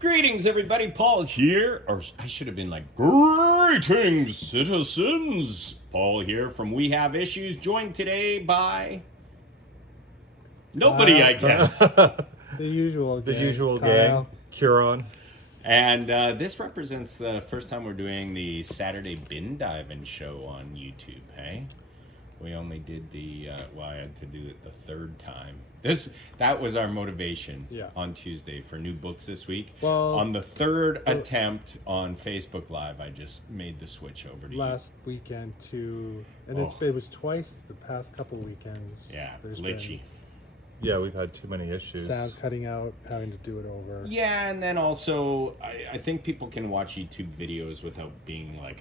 Greetings, everybody. Paul here, or I should have been like, greetings, citizens. Paul here from We Have Issues, joined today by nobody, I guess. The usual gang, Huron. And this represents the first time we're doing the Saturday Bin Divin show on YouTube, hey? We only did the, I had to do it the third time. That was our motivation on Tuesday for new books this week. Well, on the third attempt on Facebook Live, I just made the switch over to last weekend too, and it was twice the past couple weekends. Yeah, There's glitchy. Yeah, we've had too many issues. Sound cutting out, having to do it over. Yeah, and then also, I think people can watch YouTube videos without being like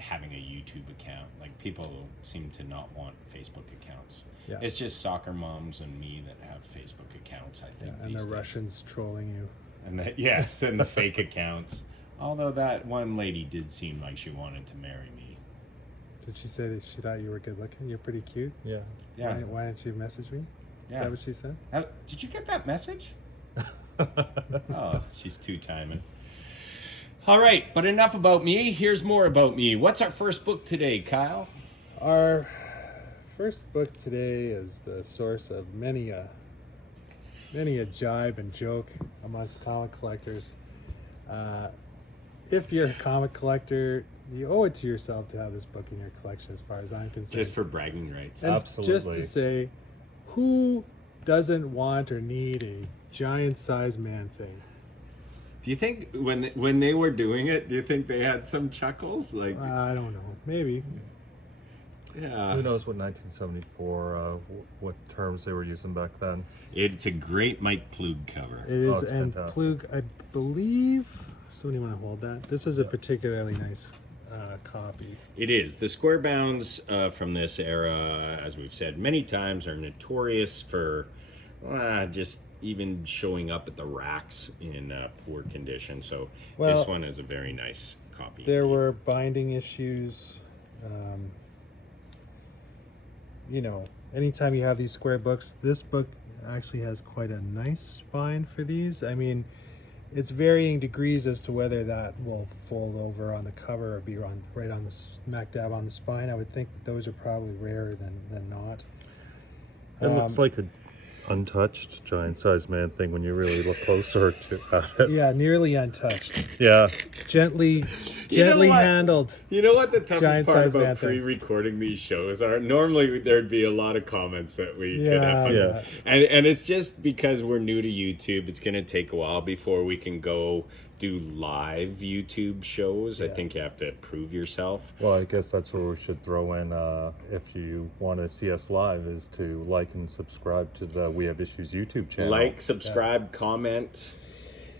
having a YouTube account. Like, people seem to not want Facebook accounts. Yeah. It's just soccer moms and me that have Facebook accounts, I think. And the Russians trolling you. And and the fake accounts. Although that one lady did seem like she wanted to marry me. Did she say that she thought you were good looking? You're pretty cute. Yeah. Why didn't you message me? Yeah. Is that what she said? Did you get that message? Oh, she's two-timing. All right, but enough about me. Here's more about me. What's our first book today, Kyle? Our first book today is the source of many a jibe and joke amongst comic collectors. If you're a comic collector, you owe it to yourself to have this book in your collection, as far as I'm concerned. Just for bragging rights. And absolutely. just to say, who doesn't want or need a giant-sized man thing? Do you think when they were doing it, do you think they had some chuckles? Like, I don't know. Maybe. yeah. Who knows what 1974, what terms they were using back then? It's a great Mike Plug cover. It is, it's and fantastic. Plug, I believe. Somebody want to hold that? This is a particularly nice copy. It is. The square bounds from this era, as we've said many times, are notorious for just even showing up at the racks in poor condition. So this one is a very nice copy. There were binding issues. Anytime you have these square books, this book actually has quite a nice spine for these. I mean, it's varying degrees as to whether that will fold over on the cover or be right on the smack dab on the spine. I would think that those are probably rarer than not. It looks like a untouched giant-sized man thing when you really look closer at it. Yeah, nearly untouched. Yeah. Gently what? handled. You know what the toughest part Giant-sized man about thing. pre-recording these shows are? Normally there'd be a lot of comments that we could have. Yeah. And it's just because we're new to YouTube, it's going to take a while before we can go do live YouTube shows. I think you have to prove yourself. Well, I guess that's where we should throw in, if you want to see us live, is to like and subscribe to the We Have Issues YouTube channel. Like, subscribe, comment,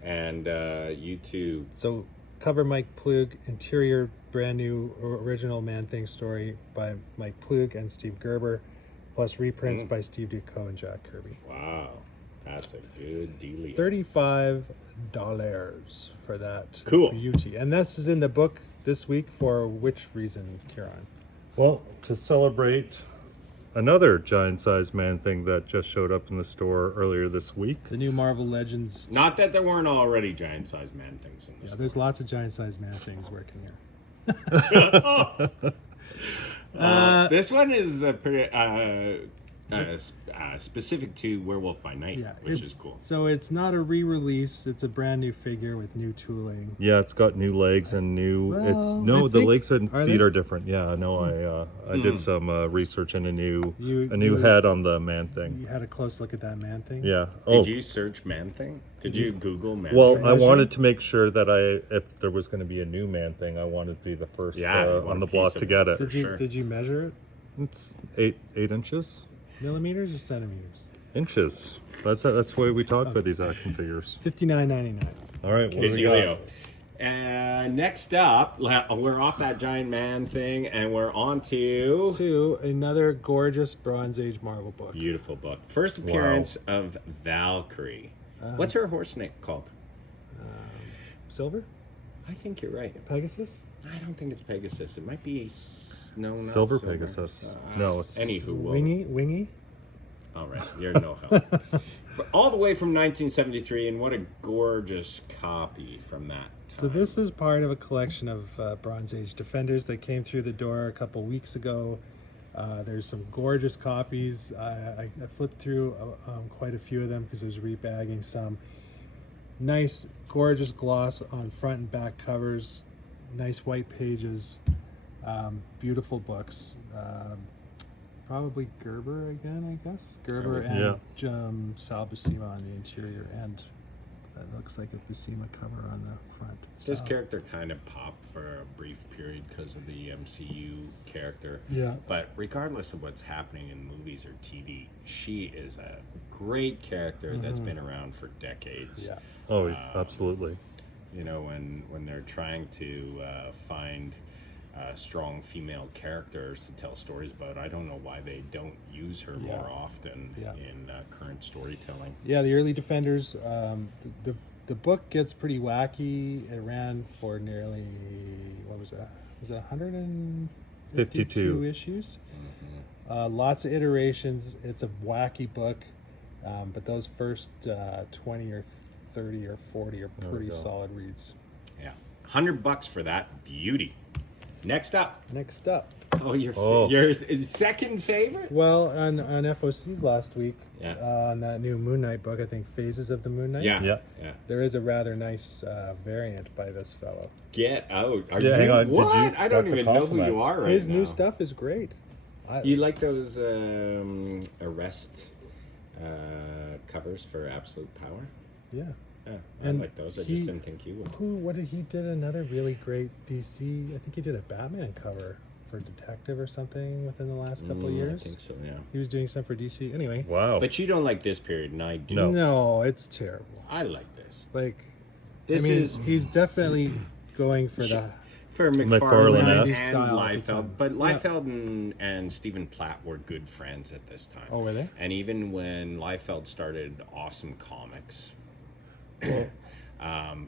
and YouTube. So, cover Mike Plug, interior brand new original Man Thing story by Mike Plug and Steve Gerber, plus reprints by Steve Ditko and Jack Kirby. Wow, that's a good deal. $35 for that Cool. beauty. And this is in the book this week for which reason, Kieran? Well, to celebrate another giant-sized man thing that just showed up in the store earlier this week. The new Marvel Legends. Not that there weren't already giant-sized man things in this. Yeah, there's lots of giant-sized man things working here. This one is pretty specific to Werewolf by Night, which is cool. So it's not a re-release. It's a brand new figure with new tooling. Yeah, it's got new legs and new. Well, The legs and are feet they? are different. Yeah, no, I did some research and a new You- head on the man thing. You had a close look at that man thing? Yeah. Did you search man thing? Did you Google man Well, thing? I wanted to make sure that if there was going to be a new man thing, I wanted to be the first you want on a the piece block of to it. get it. Did you measure it? It's 8 inches. Millimeters or centimeters? Inches. That's the way we talk about these action figures. $59.99. All right. What do we Dealio. got? Next up, we're off that giant man thing, and we're on to Another gorgeous Bronze Age Marvel book. beautiful book. First appearance of Valkyrie. What's her horse name called? Silver? I think you're right. Pegasus? I don't think it's Pegasus. It might be not Silver Pegasus. No, it's Anywho, Wingy? All right, you're no help. All the way from 1973, and what a gorgeous copy from that time. So this is part of a collection of Bronze Age Defenders that came through the door a couple weeks ago. There's some gorgeous copies. I flipped through quite a few of them because I was rebagging some. Nice, gorgeous gloss on front and back covers. Nice white pages. Beautiful books. Probably Gerber again, I guess. Gerber and Sal Buscema on the interior, and that looks like a Buscema cover on the front. This character kind of popped for a brief period because of the MCU character. Yeah. But regardless of what's happening in movies or TV, she is a great character that's been around for decades. Yeah. Oh, absolutely. You know, when they're trying to find strong female characters to tell stories about, I don't know why they don't use her more often in current storytelling. Yeah, the early Defenders. The book gets pretty wacky. It ran for nearly, what was that? Was it 152 issues? Lots of iterations. It's a wacky book, but those first 20 or 30 or 40 are pretty solid reads. Yeah, $100 for that beauty. Next up. Oh, your second favorite? Well, on FOCs last week, on that new Moon Knight book, I think Phases of the Moon Knight. Yeah. There is a rather nice variant by this fellow. Get out. Are hang on. What? I don't That's a even know who compliment. you are right His now. new stuff is great. You like those arrest covers for Absolute Power? Yeah. Yeah, I And like those. I he- just didn't think you would. What did he did another really great DC? I think he did a Batman cover for Detective or something within the last couple of years. I think so, yeah. He was doing some for DC. Anyway. Wow. But you don't like this period, and I do. No. No, it's terrible. I like this. Like, This I mean, is he's definitely going for the for McFarlane McFarlane esque and style at the Liefeld. time. But Liefeld and Stephen Platt were good friends at this time. Oh, were they? And even when Liefeld started Awesome Comics,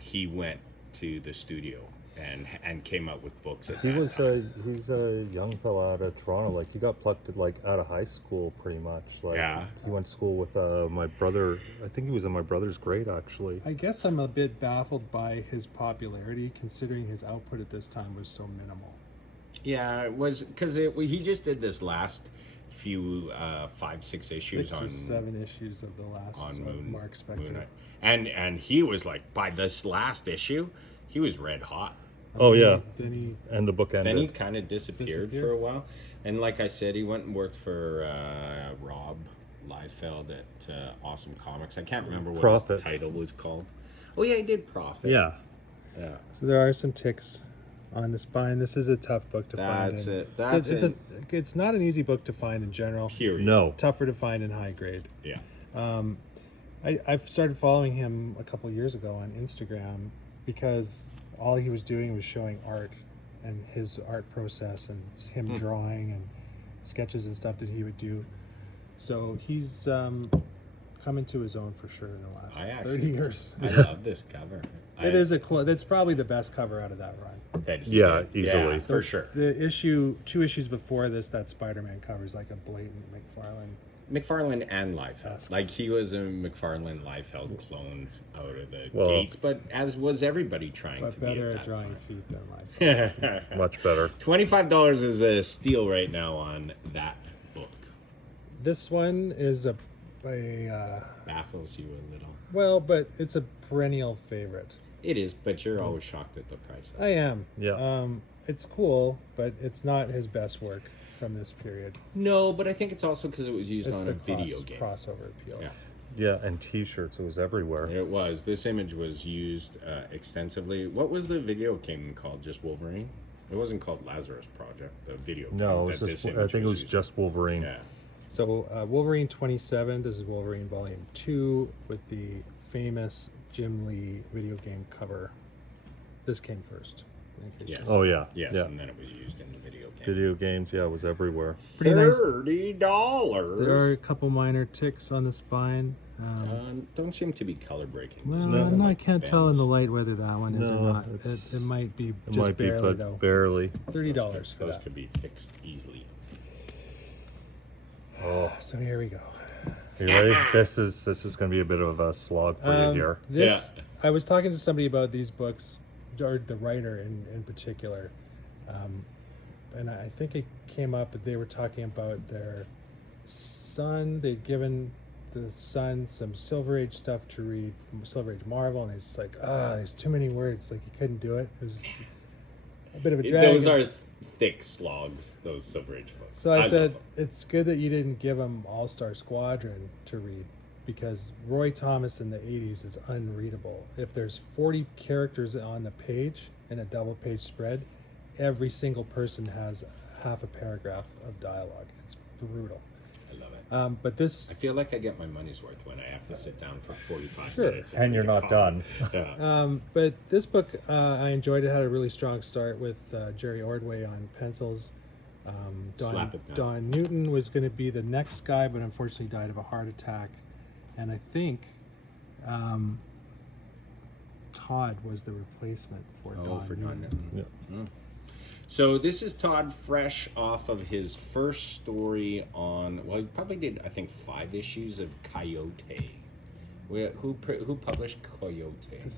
he went to the studio and came out with books at He that was time. he's a young fella out of Toronto. Like he got plucked out of high school pretty much. Like he went to school with my brother. I think he was in my brother's grade actually. I guess I'm a bit baffled by his popularity, considering his output at this time was so minimal. Yeah, it was because he just did this last few 5-6 issues 6 on or 7 issues of the last on Mark Spector. Moon Knight. And he was like, by this last issue, he was red hot. Oh yeah. Then he And the book ended. Then he kind of disappeared for a while. And like I said, he went and worked for Rob Liefeld at Awesome Comics. I can't remember what his Prophet. title was called. Oh yeah, he did Prophet. Yeah. Yeah. So there are some ticks on the spine. This is a tough book to find. That's in- it. That's it's it. It's not an easy book to find in general. Period. No. Tougher to find in high grade. Yeah. I've started following him a couple years ago on Instagram because all he was doing was showing art and his art process and him drawing and sketches and stuff that he would do. So he's come into his own for sure in the last 30 years. I love this cover. It is a cool. That's probably the best cover out of that run. Yeah, easily. Yeah, for sure. The 2 issues before this, that Spider-Man cover is like a blatant McFarlane and Liefeld. Like he was a McFarlane Liefeld clone out of the Well, gates, but as was everybody trying but to be better at at that drawing time. feet than Liefeld. Much better. $25 is a steal right now on that book. This one is a Baffles you a little. well, but it's a perennial favorite. It is, but you're always shocked at the price. I am. Yeah. It's cool, but it's not his best work from this period. No, but I think it's also because it was used It's on the a video game. crossover appeal. Yeah. Yeah, and T-shirts. It was everywhere. It was. This image was used extensively. What was the video game called? Just Wolverine? It wasn't called Lazarus Project, the video game. No, it that was this just. I image think it was used. just Wolverine. Yeah. So Wolverine 27. This is Wolverine Volume 2 with the famous Jim Lee video game cover. This came first. Yes. Oh yeah. Yes, Yeah. and then it was used in the video game. Video games. Yeah, it was everywhere. Pretty nice. $30. There are a couple minor ticks on the spine. Don't seem to be color breaking. Well, There's no, I like can't tell in the bends. light whether that one is or No, not. it's- It might be It just might be, barely but though. barely. $30 for Those that. could be fixed easily. Oh, So here we go. You ready? This is going to be a bit of a slog for you here. I was talking to somebody about these books, or the writer in particular, and I think it came up that they were talking about their son. They'd given the son some Silver Age stuff to read from Silver Age Marvel, and it's like, there's too many words. Like, he couldn't do it. It was a bit of a drag. Those are thick slogs, those Silver Age books. So I said, it's good that you didn't give him All-Star Squadron to read, because Roy Thomas in the 80s is unreadable. If there's 40 characters on the page in a double page spread, every single person has half a paragraph of dialogue. It's brutal. I love it. But this... I feel like I get my money's worth when I have to sit down for 45 Sure. minutes. And you're not done. Yeah. But this book, I enjoyed it. Had a really strong start with Jerry Ordway on pencils. Don Newton was going to be the next guy, but unfortunately died of a heart attack. And I think Todd was the replacement for Don Newton. Yeah. So this is Todd, fresh off of his first story on, well, he probably did, I think, 5 issues of Coyote. Who published Coyote?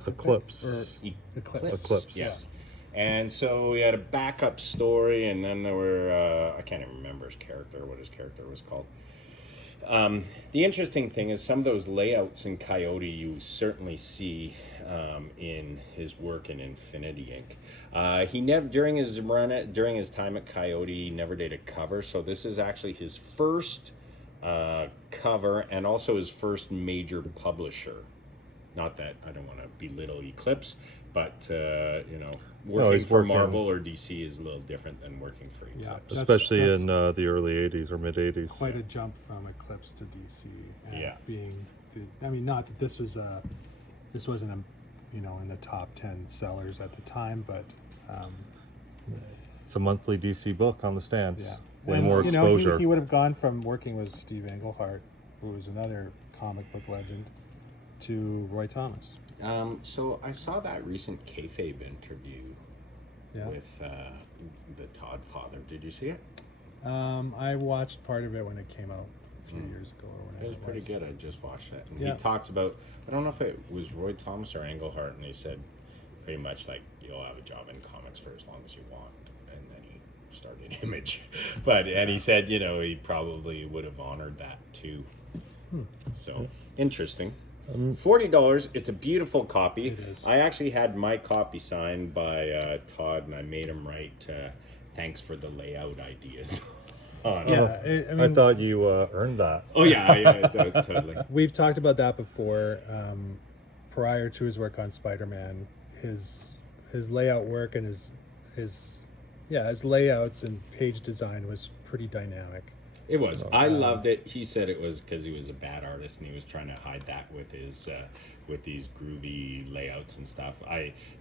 Eclipse. Eclipse. Yeah. And so we had a backup story, and then there were, I can't even remember what his character was called. The interesting thing is some of those layouts in Coyote you certainly see in his work in Infinity Inc. He never during his time at Coyote, he never did a cover, so this is actually his first cover and also his first major publisher. Not that I don't want to belittle Eclipse, but working for Marvel or DC is a little different than working for Eclipse. Yeah, especially in the early 80s or mid 80s. Quite a jump from Eclipse to DC. Yeah. Not that this wasn't in the top 10 sellers at the time, but it's a monthly DC book on the stands. Yeah. Way more exposure. He would have gone from working with Steve Englehart, who was another comic book legend, to Roy Thomas. So I saw that recent kayfabe interview with the Todd father. Did you see it? I watched part of it when it came out a few years ago. It was pretty good. I just watched it. And he talks about, I don't know if it was Roy Thomas or Englehart, and he said pretty much like, you'll have a job in comics for as long as you want. And then he started Image. And he said, he probably would have honored that too. So, interesting. $40. It's a beautiful copy. It is. I actually had my copy signed by Todd, and I made him write thanks for the layout ideas. I thought you earned that. Oh yeah, totally. We've talked about that before. Prior to his work on Spider-Man, his layout work and his layouts and page design was pretty dynamic. It was. I loved it. He said it was because he was a bad artist and he was trying to hide that with his with these groovy layouts and stuff.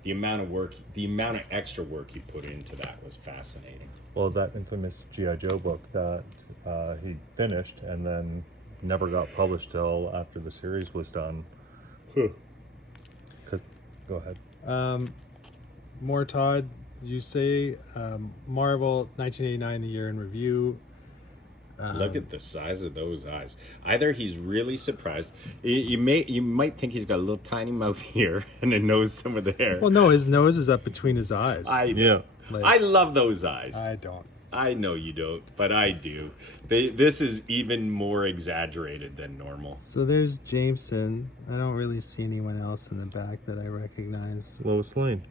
The amount of extra work he put into that was fascinating. Well, that infamous G.I. Joe book that he finished and then never got published till after the series was done. Go ahead. More Todd, you say Marvel 1989, the year in review. Look at the size of those eyes. Either he's really surprised. You might think he's got a little tiny mouth here and a nose somewhere there. Well, no, his nose is up between his eyes. I love those eyes. I don't. I know you don't, but I do. This is even more exaggerated than normal. So there's Jameson. I don't really see anyone else in the back that I recognize. Lois Lane.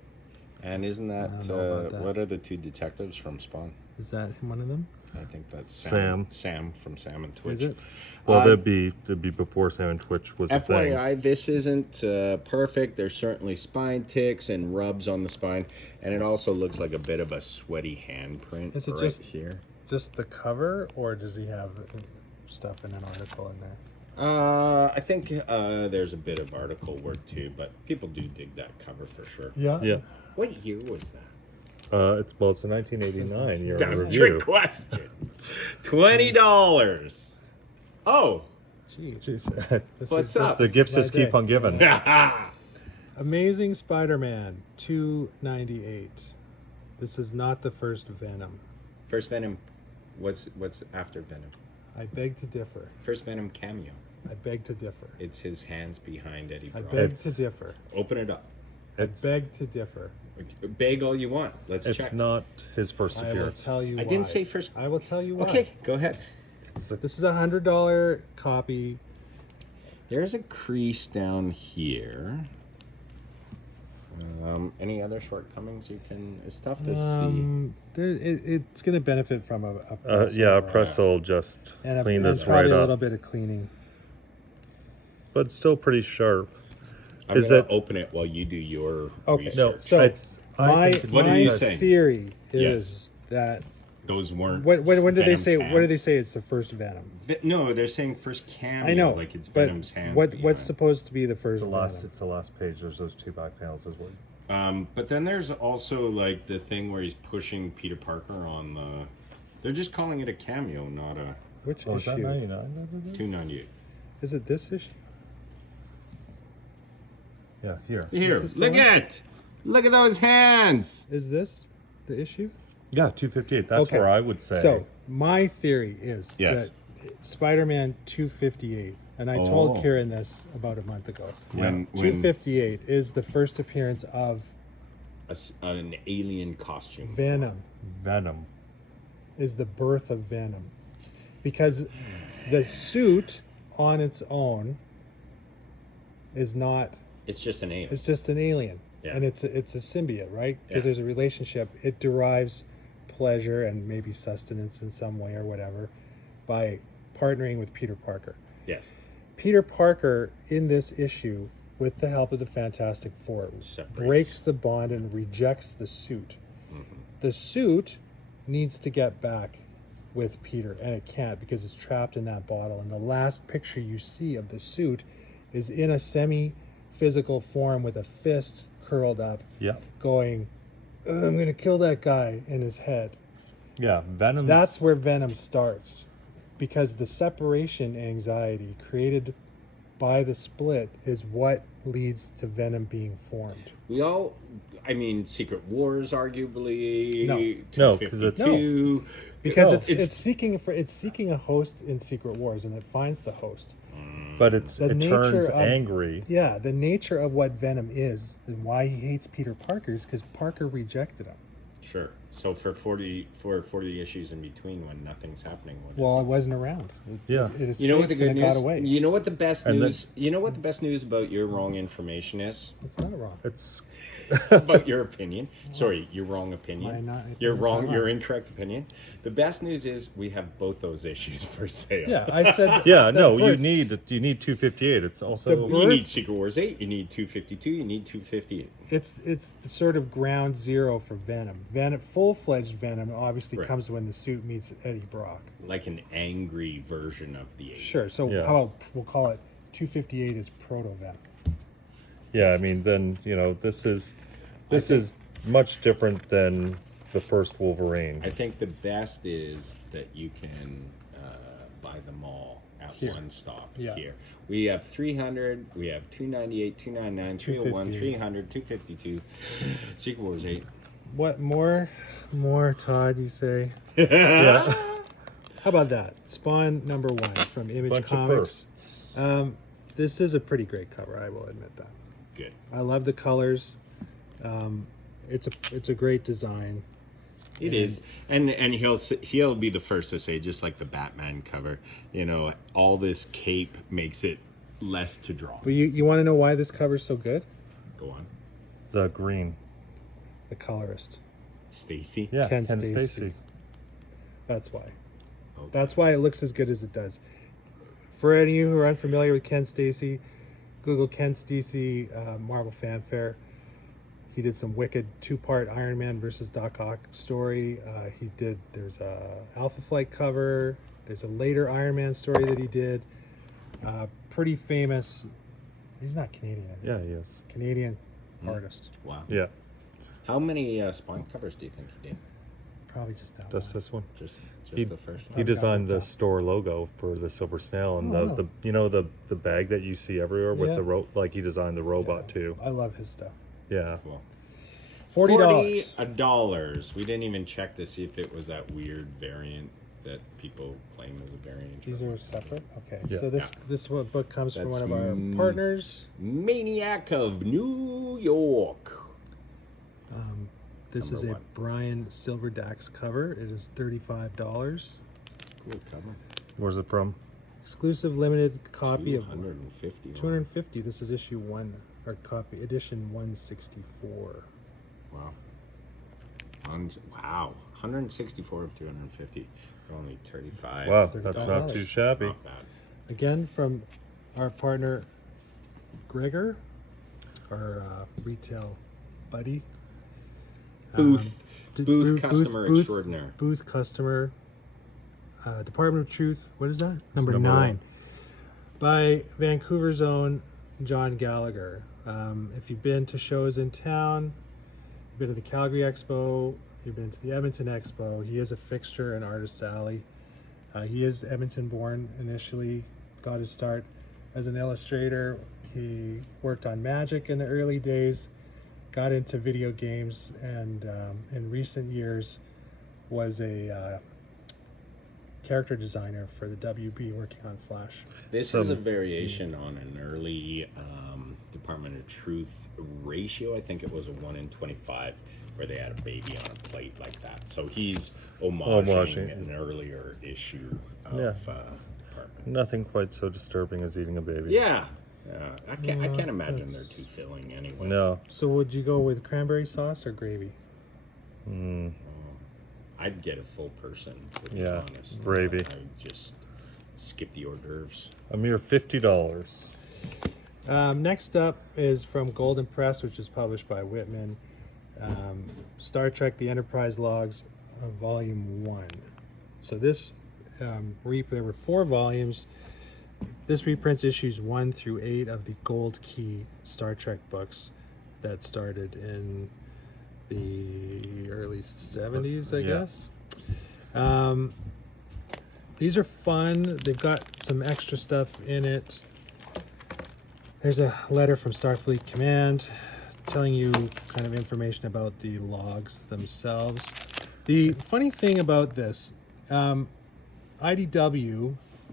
And isn't that, that. what are the two detectives from Spawn? Is that one of them? I think that's Sam. Sam from Sam and Twitch. Is it? Well, that'd be before Sam and Twitch was a thing. FYI, this isn't perfect. There's certainly spine ticks and rubs on the spine, and it also looks like a bit of a sweaty handprint Is it right just here. Just the cover, or does he have stuff in an article in there? I think there's a bit of article work too, but people do dig that cover for sure. Yeah. What year was that? It's a 1989 year That was a review. trick question. $20. Oh, Jeez. What's up? The gifts just keep on giving. Amazing Spider-Man 298. This is not the first Venom. First Venom. What's after Venom? I beg to differ. First Venom cameo. I beg to differ. It's his hands behind Eddie I Brock. beg to differ. Open it up. I beg to differ. Beg all you want. Let's It's check. not his first I will appearance. tell you why. I didn't say first. I will tell you why. Okay, go ahead. This is a $100 copy. There's a crease down here. Any other shortcomings you can? It's tough to see. It's going to benefit from a Yeah, a press will just and clean this probably right a little up. bit of cleaning. But still pretty sharp. I'm Is gonna it- open it while you do your Okay, research. so I think it's What are you my saying? theory Yes. is that Those weren't. when did they Venom's say? What did hands. they say? It's the first Venom. No, they're saying first cameo. I know, like it's but Venom's hands. what's behind. supposed to be the first the last. Venom? It's the last page. There's those two back panels as well. But then there's also like the thing where he's pushing Peter Parker on the. They're just calling it a cameo, not a Which Oh, is that issue? 99? 298. Is it this issue? Yeah, here. Here, Is this the look one? at those hands. Is this the issue? Yeah, 258. That's Okay. where I would say. So my theory is Yes. that Spider-Man 258, and I told Oh. Kieran this about a month ago. When 258 is the first appearance of an alien costume. Venom. Venom. Is the birth of Venom, because the suit on its own is not. It's just an alien. It's just an alien, Yeah. and it's a symbiote, right? Because Yeah. there's a relationship. It derives pleasure and maybe sustenance in some way or whatever by partnering with Peter Parker. Yes. Peter Parker in this issue, with the help of the Fantastic Four, Separates. breaks the bond and rejects the suit. The suit needs to get back with Peter, and it can't because it's trapped in that bottle. And the last picture you see of the suit is in a semi-physical form with a fist curled up, Yeah. going, "I'm going to kill that guy," in his head. Yeah, Venom. That's where Venom starts, because the separation anxiety created by the split is what leads to Venom being formed. I mean, Secret Wars, arguably. No. No, 'cause it's- 252. Because No, it's seeking a host in Secret Wars, and it finds the host. But The it nature turns of- angry. Yeah, the nature of what Venom is and why he hates Peter Parker is because Parker rejected him. Sure. So for 40 issues in between when nothing's happening, what is Well, it? it wasn't around. Yeah. It escapes You know what the good and it news? got away. You know what the best And news? You know what the best news about your wrong information is? It's not wrong. It's About your opinion. Sorry, your wrong opinion. Why not? Your It's wrong. not Your wrong. incorrect opinion. The best news is we have both those issues for sale. Yeah, I said. yeah. the No, birth- you need 258. It's also The You birth- need Secret Wars 8. You need 252. You need 258. It's the sort of ground zero for Venom. Full-fledged Venom obviously Right. comes when the suit meets Eddie Brock. Like an angry version of the 8. Sure. So Yeah. how about we'll call it 258 is proto Venom. yeah. I mean, then this is much different than the first Wolverine. I think the best is that you can buy them all at Here. one stop Yeah. here. We have 300, we have 298, 299, 301, 300, 252, Secret Wars 8. What more, Todd? You say? Yeah. How about that? Spawn #1 from Image Bunch of Comics. firsts. This is a pretty great cover. I will admit that. Good. I love the colors. It's a great design. It is, and he'll be the first to say, just like the Batman cover, all this cape makes it less to draw. But you want to know why this cover's so good? Go on, The green. The colorist. Stacy. Yeah. Ken Ken Stacy. Stacy. That's why. Okay. That's why it looks as good as it does. For any of you who are unfamiliar with Ken Stacy, Google Ken Stacy Marvel Fanfare. He did some wicked 2-part Iron Man versus Doc Ock story. There's a Alpha Flight cover. There's a later Iron Man story that he did. Pretty famous. He's not Canadian. is he? Yeah, he is. Canadian artist. Wow. Yeah. How many Spawn covers do you think he did? Probably just that Just one. this one. Just He- the first He one. designed the Yeah. store logo for the Silver Snail and Oh, the bag that you see everywhere with Yeah. the like he designed the robot too. I love his stuff. Yeah. Cool. $40. $40. We didn't even check to see if it was that weird variant that people claim as a variant. These are separate? Okay. Yeah. So this book comes from That's one of our partners. Maniac of New York. This Number is a one. Brian Silverdax cover. It is $35. Cool cover. Where's it from? Exclusive limited copy of 250. 250. This is issue 1 or copy edition 164. Wow. Wow. 164 of 250. Only 35. Wow, that's not $35. too shabby. Not bad. Again from our partner Gregor, our retail buddy. Booth. D- Booth customer extraordinaire. Booth customer. Department of Truth. What is that? Number number 9. 1. By Vancouver's own John Gallagher. If you've been to shows in town, you've been to the Calgary Expo, you've been to the Edmonton Expo, he is a fixture in Artist Alley. He is Edmonton born initially, got his start as an illustrator. He worked on magic in the early days, got into video games, and in recent years was a character designer for the WB, working on Flash. This is a variation on an early Department of Truth ratio. I think it was a 1 in 25 where they had a baby on a plate like that. So he's homaging an earlier issue of Department. Nothing quite so disturbing as eating a baby. Yeah. I can't imagine they're too filling anyway. No. So would you go with cranberry sauce or gravy? I'd get a full person, to be Yeah, honest. gravy. I'd just skip the hors d'oeuvres. A mere $50. Next up is from Golden Press, which is published by Whitman. Star Trek: The Enterprise Logs, Volume 1. So this there were 4 volumes. This reprints issues 1 through 8 of the Gold Key Star Trek books that started in the early 70s, I guess. These are fun. They've got some extra stuff in it. There's a letter from Starfleet Command telling you kind of information about the logs themselves. The funny thing about this, IDW,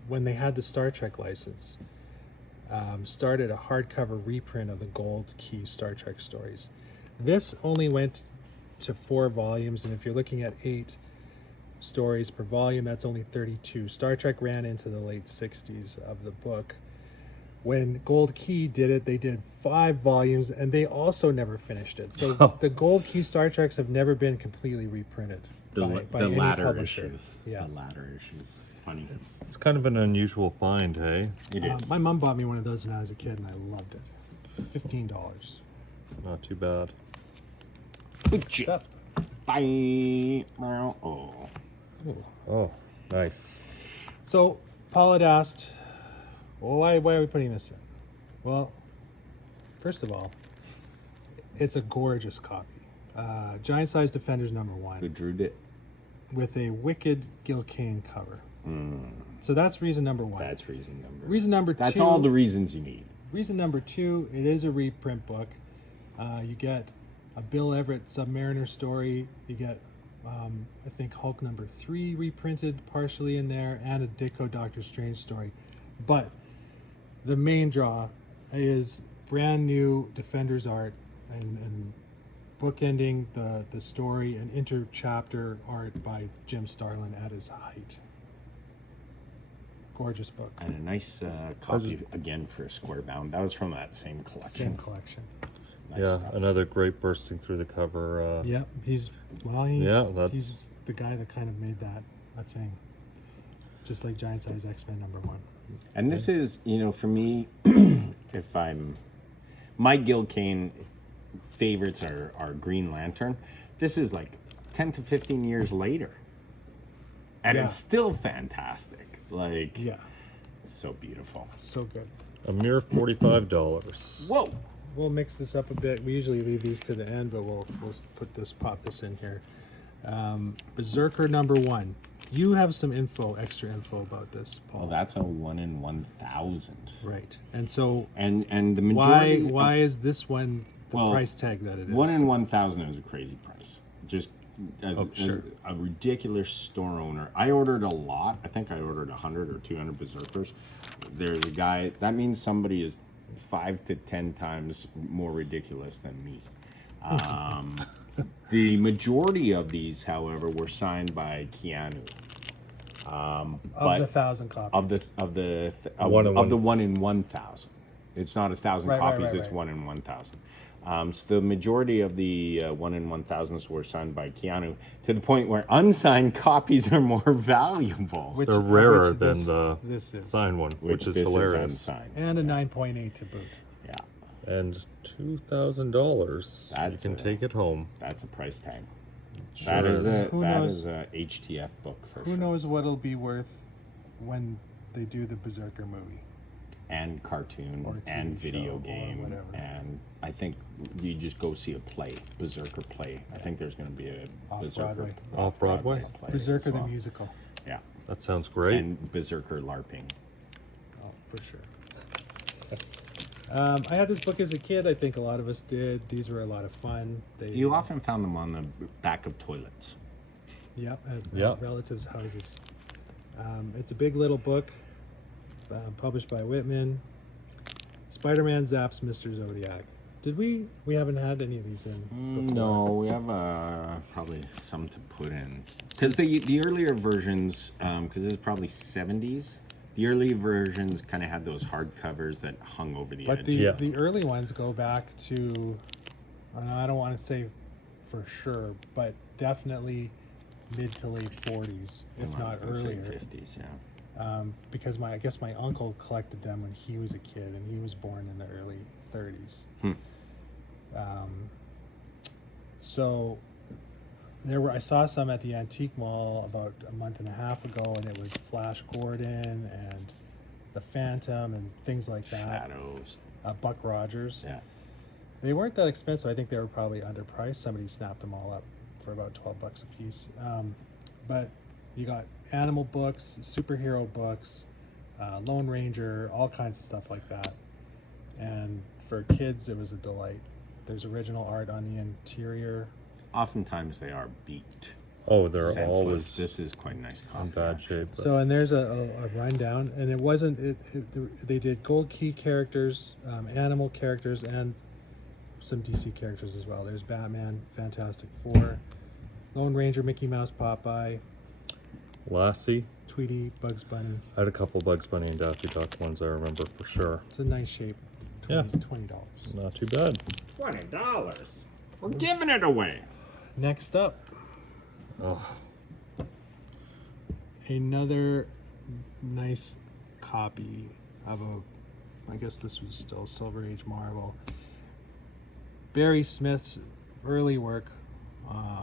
when they had the Star Trek license, started a hardcover reprint of the Gold Key Star Trek stories. This only went to 4 volumes, and if you're looking at 8 stories per volume, that's only 32. Star Trek ran into the late 60s of the book. When Gold Key did it, they did 5 volumes, and they also never finished it. So the Gold Key Star Treks have never been completely reprinted by any latter publisher. issues. Yeah. The latter issues. Funny. It's kind of an unusual find, hey? It is. My mom bought me one of those when I was a kid, and I loved it. $15. Not too bad. Good job. Bye. Oh. Oh, nice. So Paul had asked, well, why are we putting this in? Well, first of all, it's a gorgeous copy. Giant Size Defenders number 1. Who drew it? With a wicked Gil Kane cover. So that's reason number 1. That's reason number. Reason number 2. That's all the reasons you need. Reason number 2, it is a reprint book. You get a Bill Everett Submariner story. You get, I think, Hulk number 3 reprinted partially in there, and a Ditko Doctor Strange story. But the main draw is brand new Defenders art and bookending the story and inter-chapter art by Jim Starlin at his height. Gorgeous book. And a nice copy again for a square bound. That was from that same collection. Same collection. Nice Yeah, stuff. another great bursting through the cover. Yep, he's he's the guy that kind of made that a thing. Just like Giant Size X-Men number 1. And this is, for me, if my Gil Kane favorites are Green Lantern. This is like 10 to 15 years later. And it's still fantastic. Like, so beautiful. So good. A mere $45. Whoa! We'll mix this up a bit. We usually leave these to the end, but we'll pop this in here. Berserker number 1. You have some extra info about this, Paul. Well, that's a 1 in 1,000. Right. And so And the majority why is this one the price tag that it is? 1 in 1,000 is a crazy price. Just as a ridiculous store owner, I ordered a lot. I think I ordered 100 or 200 Berserkers. There's a guy, that means somebody is 5 to 10 times more ridiculous than me. The majority of these, however, were signed by Keanu. Of the 1,000 copies. Of the One in 1,000. It's not 1,000 copies. It's 1 in 1,000. So the majority of the 1 in 1,000s were signed by Keanu, to the point where unsigned copies are more valuable. They're rarer which than this is. signed one, which is this hilarious. is unsigned. And a 9.8 to boot. Yeah, And $2,000. That's You can take it home. that's a price tag. Sure That is is. a Who that knows? is a HTF book for Who sure. knows what it'll be worth when they do the Berserker movie. And cartoon Or a and TV video show or game, whatever. and I think you just go see a play, Berserker play. I think there's going to be a Berserker Off-Broadway. Off-Broadway? play Berserker as well. the musical. Yeah, That sounds great. and Berserker LARPing. Oh, for sure. I had this book as a kid. I think a lot of us did. These were a lot of fun. You often found them on the back of toilets. Yep, at Yep. relatives' houses. It's a big little book, published by Whitman. Spider-Man zaps Mr. Zodiac. Did we? We haven't had any of these in before. No, we have probably some to put in, because the earlier versions, because this is probably 70s. The early versions kind of had those hard covers that hung over the But edge. the early ones go back to, I don't want to say for sure, but definitely mid to late 40s, if I not was gonna say earlier. 50s, yeah. Because I guess my uncle collected them when he was a kid, and he was born in the early 30s. So I saw some at the antique mall about a month and a half ago, and it was Flash Gordon and the Phantom and things like that. Shadows. Buck Rogers. Yeah. They weren't that expensive. I think they were probably underpriced. Somebody snapped them all up for about $12 a piece. But you got animal books, superhero books, Lone Ranger, all kinds of stuff like that. And for kids, it was a delight. There's original art on the interior. Oftentimes they are beaked. Oh, they're Senseless. always This is quite a nice copy. in bad actually. shape. So, and there's a rundown, and it wasn't, they did Gold Key characters, animal characters, and some DC characters as well. There's Batman, Fantastic Four, Lone Ranger, Mickey Mouse, Popeye, Lassie. Tweety, Bugs Bunny. I had a couple Bugs Bunny and Daffy Duck ones I remember for sure. It's a nice shape. Yeah. $20. Not too bad. $20. We're giving it away. Next up, Oh, another nice copy of I guess this was still Silver Age Marvel. Barry Smith's early work,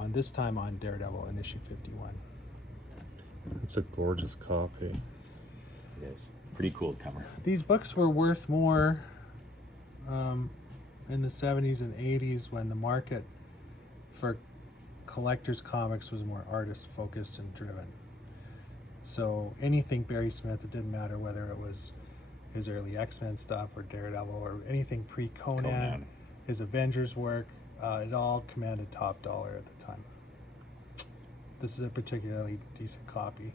this time on Daredevil in issue 51. it's a gorgeous copy. It is. Pretty cool cover. These books were worth more in the 70s and 80s, when the market for collectors comics was more artist focused and driven. So anything Barry Smith, it didn't matter whether it was his early X-Men stuff or Daredevil or anything pre-Conan, Conan. his Avengers work, it all commanded top dollar at the time. This is a particularly decent copy.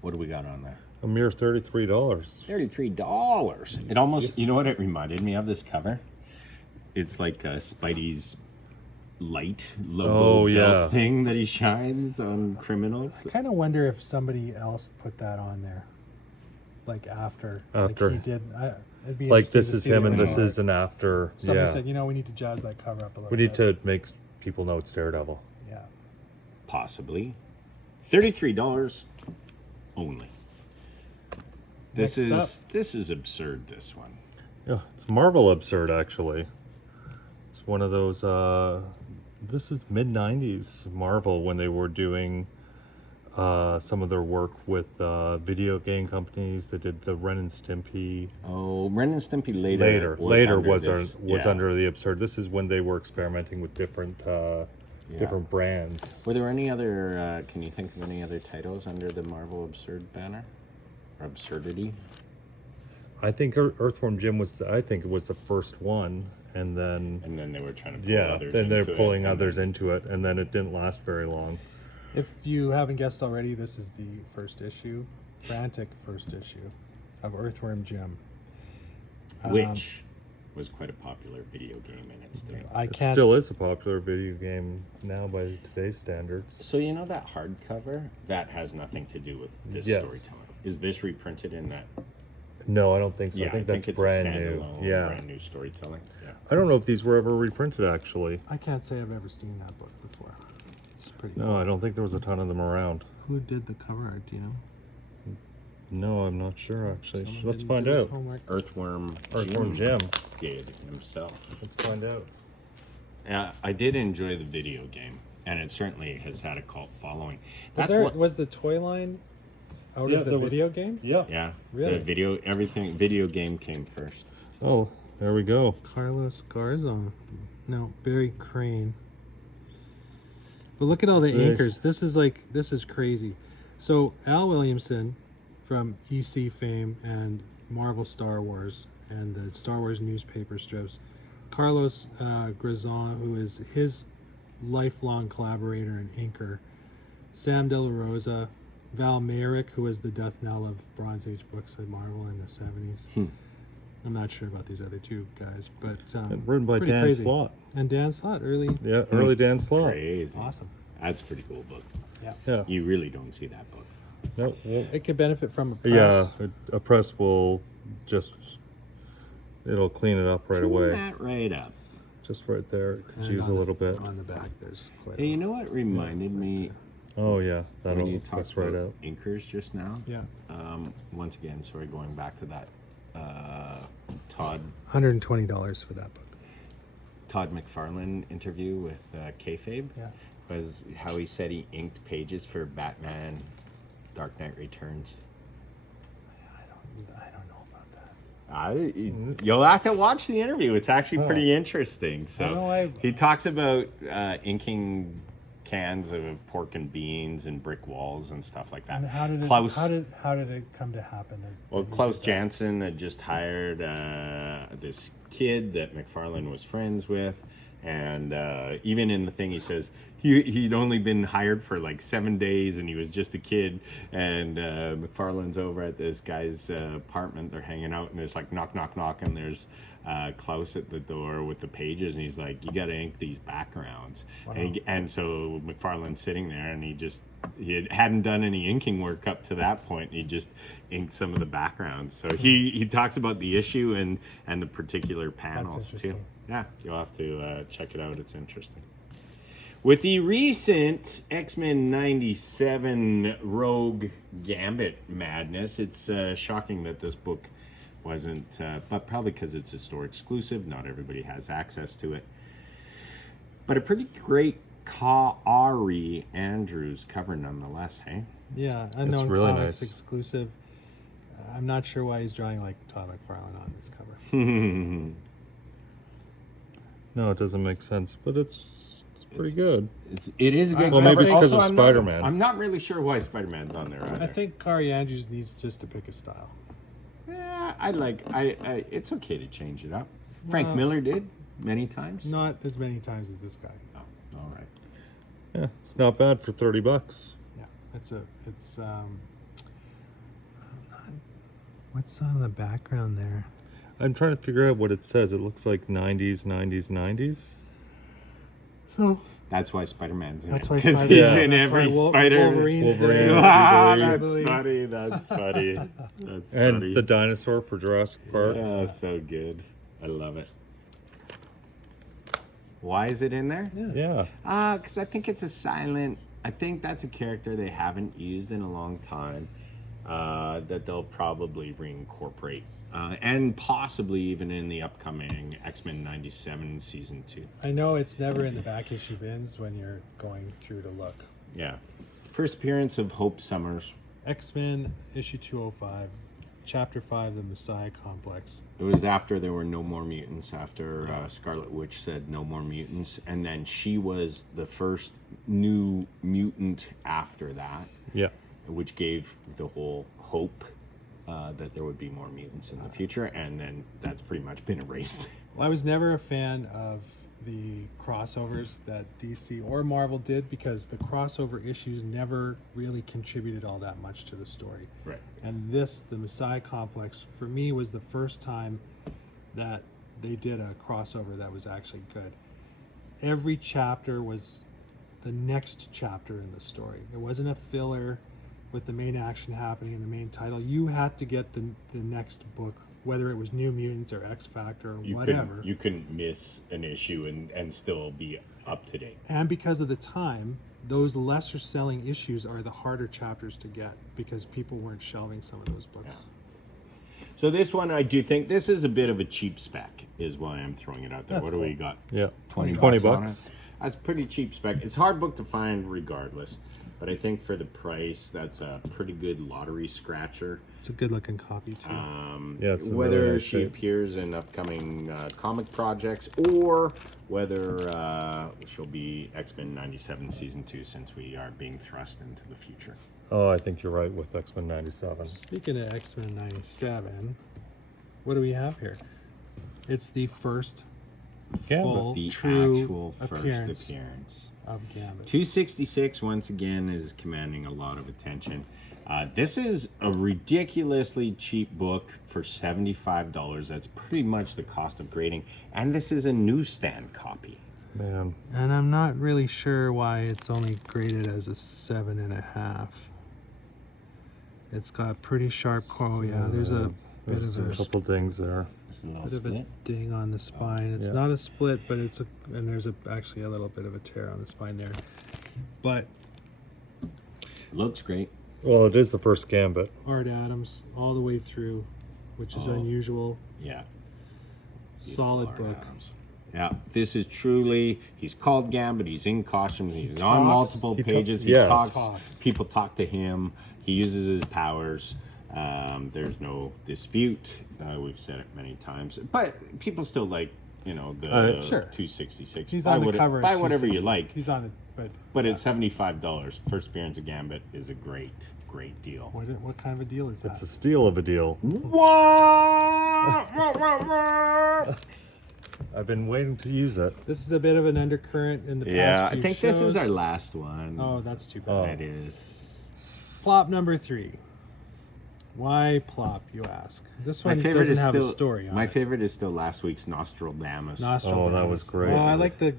What do we got on there? A mere $33. $33. It almost, you know what it reminded me of, this cover? It's like Spidey's light logo belt thing that he shines on criminals. I kind of wonder if somebody else put that on there, like after like he did. It'd be Like interesting this to is see the him and this original is an after. Somebody Yeah. said, we need to jazz that cover up a little We bit. need to make people know it's Daredevil. Yeah. Possibly. $33 only. This is absurd, this one. Yeah, it's Marvel absurd actually. It's one of those this is mid-90s Marvel when they were doing some of their work with video game companies. They did the Ren and Stimpy. Oh, Ren and Stimpy Later was yeah. under the absurd. This is when they were experimenting with different different brands. Were there any other, can you think of any other titles under the Marvel Absurd banner? Or Absurdity? I think Earthworm Jim was, I think it was the first one. and then they were trying to pull yeah, others then they're into it, pulling and others then- into it, and then it didn't last very long. If you haven't guessed already, this is the first issue, frantic first issue of Earthworm Jim. which was quite a popular video game in its day. I It can't. still is a popular video game now by today's standards. So you know that hardcover? That has nothing to do with this Yes. storytelling. Is this reprinted in that? No, I don't think so. Yeah, I think that's it's brand a new. standalone, Yeah, brand new storytelling. Yeah. I don't know if these were ever reprinted actually. I can't say I've ever seen that book before. It's pretty. No, I don't think there was a ton of them around. Who did the cover art? Do you know? No, I'm not sure actually. Someone Let's didn't find do his out. homework. Earthworm Jim. did himself. Let's find out. I did enjoy the video game, and it certainly has had a cult following. Was, was the toy line out Yeah, of the there was- video game? Yeah. Yeah, Really? the video game came first. Oh, there we go. Carlos Garza. No, Barry Crane. But look at all the There's- anchors. This is crazy. So Al Williamson from EC fame and Marvel Star Wars and the Star Wars newspaper strips. Carlos Grazon, who is his lifelong collaborator and inker. Sam De La Rosa. Val Mayrick, who was the death knell of Bronze Age books at Marvel in the 70s. I'm not sure about these other two guys, but Written by pretty Dan crazy. Slott. And Dan Slott, early. Yeah, early Dan Slott. Crazy. Awesome. That's a pretty cool book. Yeah. You really don't see that book. No, well, It could benefit from a press. yeah, a press will just, it'll clean it up right Tune away. that right up. Just right there. Could And use a on little bit. On the back, there's quite Hey, you know what reminded me Oh yeah, when that'll you talked press right about out. inkers just now? Yeah. Once again, sorry, going back to that Todd $120 for that book. McFarlane interview with Kayfabe Yeah. was how he said he inked pages for Batman Dark Knight Returns. I don't know about that. You'll have to watch the interview. It's actually pretty interesting. I know So he talks about inking cans of pork and beans and brick walls and stuff like that. And how did it Klaus, how did it come to happen? well, Klaus Janson had just hired this kid that McFarlane was friends with, and even in the thing he says he'd only been hired for like 7 days, and he was just a kid. And McFarlane's over at this guy's apartment. They're hanging out, and it's like knock, knock, knock, and there's Klaus at the door with the pages, and he's like, "You got to ink these backgrounds." Wow. And so McFarlane's sitting there, and he hadn't done any inking work up to that point. He just inked some of the backgrounds. So he talks about the issue and the particular panels too. interesting. Yeah, you'll have to check it out. It's interesting. With the recent X-Men 97 Rogue Gambit madness, it's shocking that this book wasn't, but probably because it's a store exclusive. Not everybody has access to it. But a pretty great Kari Andrews cover nonetheless, hey? Yeah, unknown really comics nice. exclusive. I'm not sure why he's drawing like Todd McFarlane on this cover. No, it doesn't make sense, but it's pretty good. It is a good Well, cover. maybe it's 'cause Also, of Spider-Man. I'm not really sure why Spider-Man's on there either. I think Kari Andrews needs just to pick a style. Yeah, I it's okay to change it up. Frank Well, Miller did many times. Not as many times as this guy. Oh, all right. Yeah, it's not bad for $30. Yeah, what's on the background there? I'm trying to figure out what it says. It looks like 90s, 90s, 90s. So That's why Spider-Man's in that's it. why Because Spider- he's yeah, in that's every why Spider. Wolverine's Wolverine, there. Ah, Jubilee. that's funny. That's funny. That's And funny. the dinosaur for Jurassic Park. Oh, so good. I love it. Why is it in there? Yeah. Because I think it's a silent. I think that's a character they haven't used in a long time. That they'll probably reincorporate, and possibly even in the upcoming X-Men 97 season 2. I know it's never in the back issue bins when you're going through to look. Yeah. First appearance of Hope Summers. X-Men issue 205, chapter 5, the Messiah Complex. It was after there were no more mutants, after Scarlet Witch said no more mutants, and then she was the first new mutant after that, Yeah. which gave the whole hope that there would be more mutants in the future, and then that's pretty much been erased. Well, I was never a fan of the crossovers that DC or Marvel did because the crossover issues never really contributed all that much to the story. Right. And this, the Messiah Complex, for me was the first time that they did a crossover that was actually good. Every chapter was the next chapter in the story. It wasn't a filler with the main action happening in the main title. You had to get the next book, whether it was New Mutants or X Factor or whatever. You couldn't miss an issue and still be up to date. And because of the time, those lesser selling issues are the harder chapters to get because people weren't shelving some of those books. So this one, I do think this is a bit of a cheap spec, is why I'm throwing it out there. That's what do cool. we got? Yeah, 20 20 bucks on bucks. it? That's pretty cheap spec. It's a hard book to find regardless, but I think for the price, that's a pretty good lottery scratcher. It's a good looking copy too. Yeah, it's in Whether really nice she shape. appears in upcoming comic projects or whether she'll be X-Men 97 Season 2 since we are being thrust into the future. Oh, I think you're right with X-Men 97. Speaking of X-Men 97, what do we have here? It's the first full, The true actual first appearance. of Gambit. 266 once again is commanding a lot of attention. This is a ridiculously cheap book for $75. That's pretty much the cost of grading, and this is a newsstand copy. Man, And I'm not really sure why it's only graded as a 7.5. It's got pretty sharp yeah, there's a bit there's of a a couple dings there. It's a little bit of a split. ding on the spine. It's yeah. not a split, but it's a, and there's actually a little bit of a tear on the spine there. But Looks great. Well, it is the first Gambit. Art Adams all the way through, which is unusual. Yeah. Solid Beautiful book. Art Adams. Yeah, this is truly, he's called Gambit, he's in costumes, he's on talks. multiple He pages, yeah. he talks, Talks. people talk to him, he uses his powers, there's no dispute, we've said it many times, but people still like, you know, the Sure. 266. He's Buy on the what- cover. at Buy whatever you 260. like, He's on it, but it's $75. First appearance of Gambit is a great, great deal. what kind of a deal is that? It's a steal of a deal. I've been waiting to use it. This is a bit of an undercurrent in the past Yeah, few I think this is shows. our last one. Oh, that's too bad. Oh. It is. Plop number 3. Why plop, you ask? This My one favorite doesn't is have still a story on my it. favorite is still last week's Nostradamus. Oh, that was great. Oh, I like the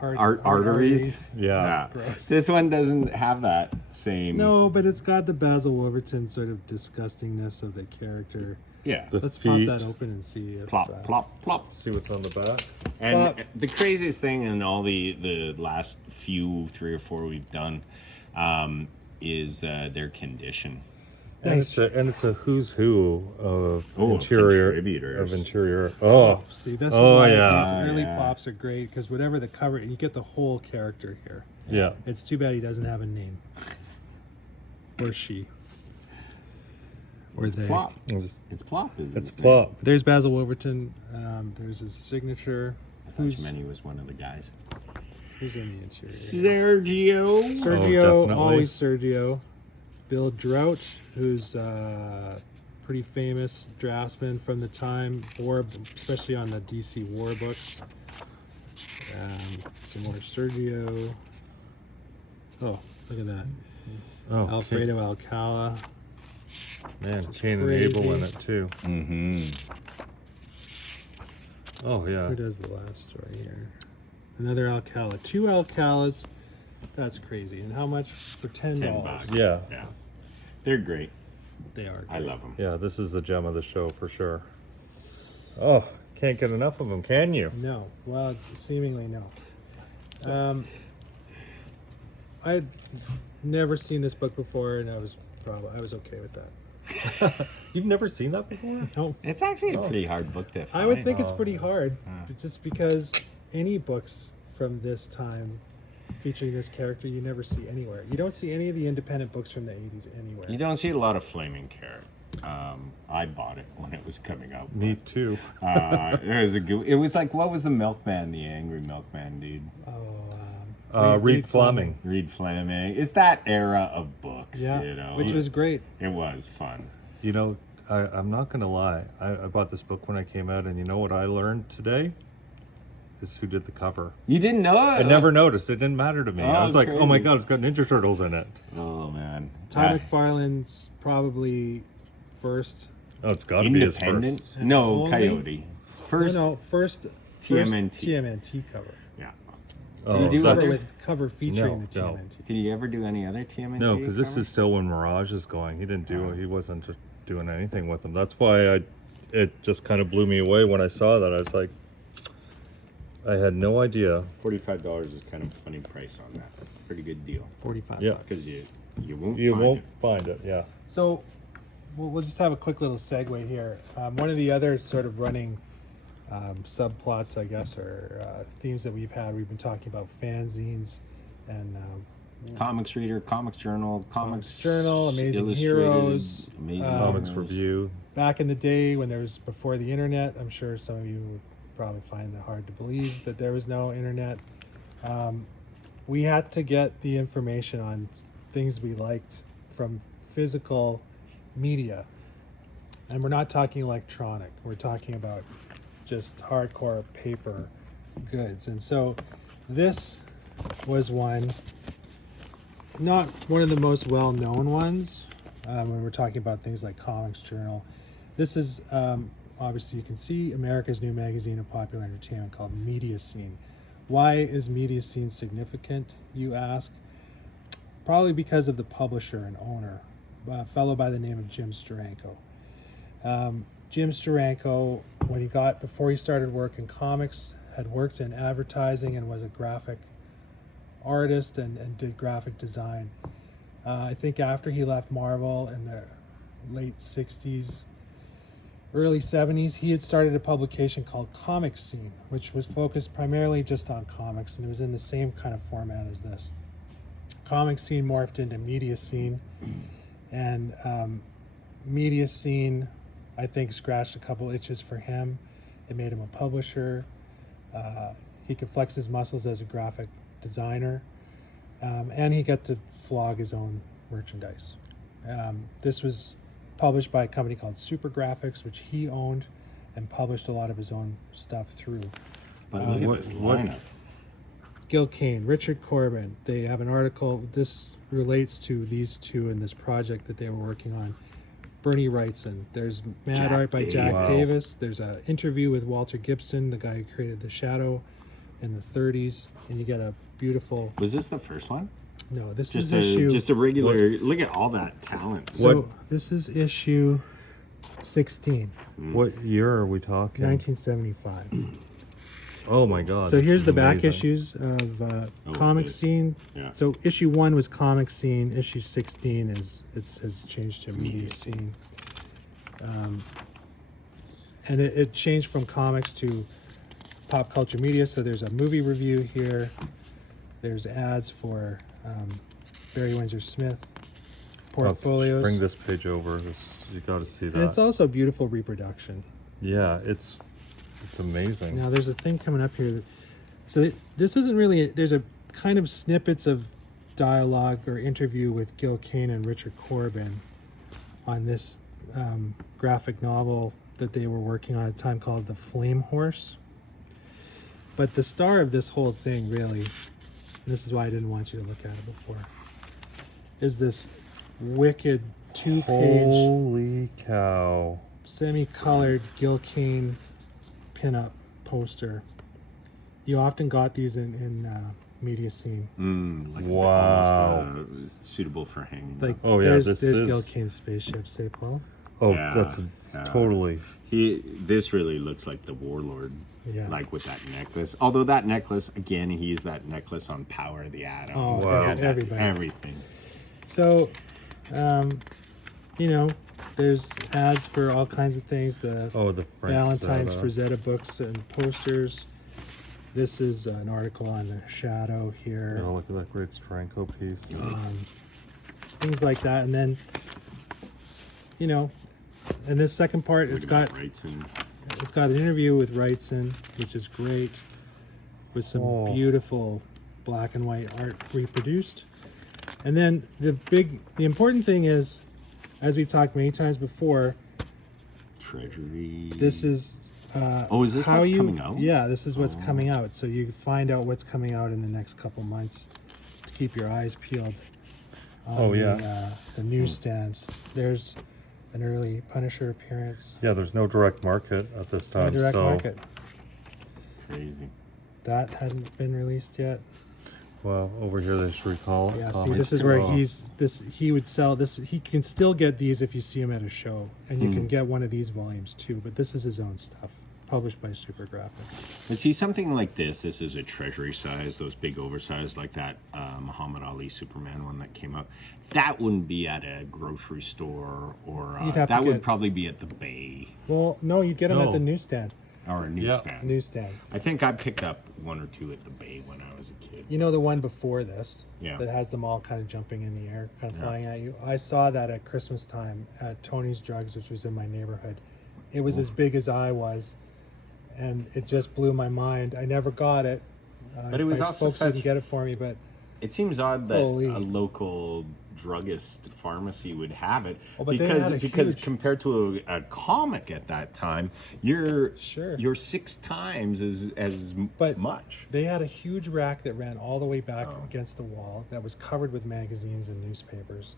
Arteries. Yeah. Gross. This one doesn't have that same. No, but it's got the Basil Wolverton sort of disgustingness of the character. Yeah. The Let's feet. pop that open and see if Plop, plop, plop. See what's on the back. And Plop. the craziest thing in all the last few 3 or 4 we've done is their condition. And it's a who's who of Oh, interior contributors. of interior. Oh, See, this is Oh, why yeah. these early Yeah. plops are great because whatever the cover, you get the whole character here. yeah. It's too bad he doesn't have a name, or she, or they. Plop. It's, It's plop, is it's his name. plop. There's Basil Wolverton. There's his signature. I thought you meant he was one of the guys. Who's in the interior? Sergio. Sergio, definitely. always Sergio. Bill Drought, who's pretty famous draftsman from the time, or especially on the DC War books. Some more Sergio. Oh, look at that. Oh, Alfredo Alcala. man, This is Cain and Abel in crazy. it too. Mm-hmm. Oh yeah. Who does the last story here? Another Alcala. 2 Alcalas. That's crazy. And how much? For $10. $10. Yeah. Yeah. They're great. They are. I great. love them. Yeah, this is the gem of the show for sure. Oh, can't get enough of them, can you? No. Well, seemingly no. I'd never seen this book before, and I was okay with that. You've never seen that before? No, It's actually a pretty hard book to find. I would think it's pretty hard, just because any books from this time featuring this character you never see anywhere. You don't see any of the independent books from the 80s anywhere. You don't see a lot of Flaming Carrot. I bought it when it was coming out. Me too. It was a good. It was like, what was the Milkman, the angry Milkman dude? Reed Fleming. Reed Fleming. It's that era of books. Yeah, You know, which was great. It was fun. You know, I'm not gonna lie. I bought this book when I came out, and you know what I learned today? Is who did the cover. You didn't know it? I never noticed. It didn't matter to me. I Oh, was like, oh my crazy. god, it's got Ninja Turtles in it. Oh man. Todd McFarlane's probably first. Oh, it's got to be his Independent? first. No, Only? Coyote. First. First TMNT. TMNT cover. Yeah. Oh, you do that's- Cover other- with cover featuring No, the no. TMNT. Did he ever do any other TMNT? No, because this covers? is still when Mirage is going. He didn't do. He wasn't just doing anything with them. That's why it just kind of blew me away when I saw that. I was like, I had no idea. $45 is kind of a funny price on that. Pretty good deal. 45 Yeah. bucks. Because you won't You find won't it. find it. Yeah. So we'll just have a quick little segue here. One of the other sort of running subplots, I guess, or themes that we've been talking about fanzines and Comics Reader, Comics Journal, Comics Journal, Amazing Illustrated, Heroes, Amazing Comics Heroes. Review. back in the day when there was before the internet. I'm sure some of you would probably find it hard to believe that there was no internet. We had to get the information on things we liked from physical media, and we're not talking electronic. We're talking about just hardcore paper goods. And so this was not one of the most well-known ones when we're talking about things like Comics Journal. This is obviously, you can see America's new magazine of popular entertainment called Media Scene. Why is Media Scene significant, you ask? Probably because of the publisher and owner, a fellow by the name of Jim Steranko. Jim Steranko, before he started work in comics, had worked in advertising and was a graphic artist and did graphic design. I think after he left Marvel in the late 60s, early 70s, he had started a publication called Comic Scene, which was focused primarily just on comics, and it was in the same kind of format as this. Comic Scene morphed into Media Scene, and Media Scene, I think, scratched a couple itches for him. It made him a publisher. He could flex his muscles as a graphic designer, and he got to flog his own merchandise. This was published by a company called Super Graphics, which he owned and published a lot of his own stuff through. But look at this lineup. Gil Kane, Richard Corbin, they have an article. This relates to these two in this project that they were working on. Bernie Wrightson. There's mad Jack art by Jack Davis. Davis. There's an interview with Walter Gibson, the guy who created The Shadow in the 30s. And you get a beautiful... Was this the first one? No, this Just is issue... just a regular. Look at all that talent. So What- this is issue 16, What year are we talking? 1975. Oh my god. So this here's is the back amazing. issues of Oh, Comic it is. Scene. Yeah. So issue 1 was Comic Scene. Issue 16 has changed to Media Media Scene. And it changed from comics to pop culture media. So there's a movie review here. There's ads for Barry Windsor Smith portfolios. Bring this page over. You got to see that. And it's also beautiful reproduction. Yeah, it's amazing. Now there's a thing coming up here. So this isn't really, there's a kind of snippets of dialogue or interview with Gil Kane and Richard Corbin on this graphic novel that they were working on at the time called The Flame Horse. But the star of this whole thing really, and this is why I didn't want you to look at it before, is this wicked 2-page Holy cow. semi-colored Gil Kane pinup poster. You often got these in Media Scene. Like Wow. almost, suitable for hanging. Like, up. Oh, yeah, there's this Gil is- Kane's spaceship, say Paul. Oh, Yeah, that's yeah. totally. This really looks like the Warlord. Yeah. Like with that necklace. Although that necklace, again, he used that necklace on Power of the Atom. Oh, He wow. had that- everybody. Everything. So, there's ads for all kinds of things. The Oh, the Frank Valentine's Zappa. Frazetta books and posters. This is an article on The Shadow here. Oh, look at that great Stranko piece. Things like that. And then, and this second part, it's got Wrightson. an interview with Wrightson, which is great, with some Oh. beautiful black and white art reproduced. And then the important thing is, as we've talked many times before, Treasury. This is Oh, is this how what's you, coming out? Yeah, this is what's coming out. So you find out what's coming out in the next couple months to keep your eyes peeled on Oh, yeah. the newsstands. There's an early Punisher appearance. Yeah, there's no direct market at this time. No direct so, market. Crazy. That hadn't been released yet. well, over here they should recall. Yeah, see, comics. this is where Oh. he would sell this. He can still get these if you see him at a show, and you Hmm. can get one of these volumes too. But this is his own stuff, published by Super Graphics. But see, something like this is a treasury size, those big oversized, like that Muhammad Ali Superman one that came out. That wouldn't be at a grocery store, or You'd have to that would get- probably be at the Bay Well, no, you get them at No. the newsstand. or a newsstand. Newsstand. I think I picked up one or two at the Bay when I was a kid. You know the one before this Yeah. that has them all kind of jumping in the air, kind of Yeah. flying at you. I saw that at Christmas time at Tony's Drugs, which was in my neighborhood. It was as big as I was, and it just blew my mind. I never got it. But it was my also folks such- didn't get it for me, but It seems odd that Holy. a local druggist pharmacy would have it Oh, but they because had a because huge- compared to a comic at that time, you're Sure. 6 times as But- much. they had a huge rack that ran all the way back Oh. against the wall that was covered with magazines and newspapers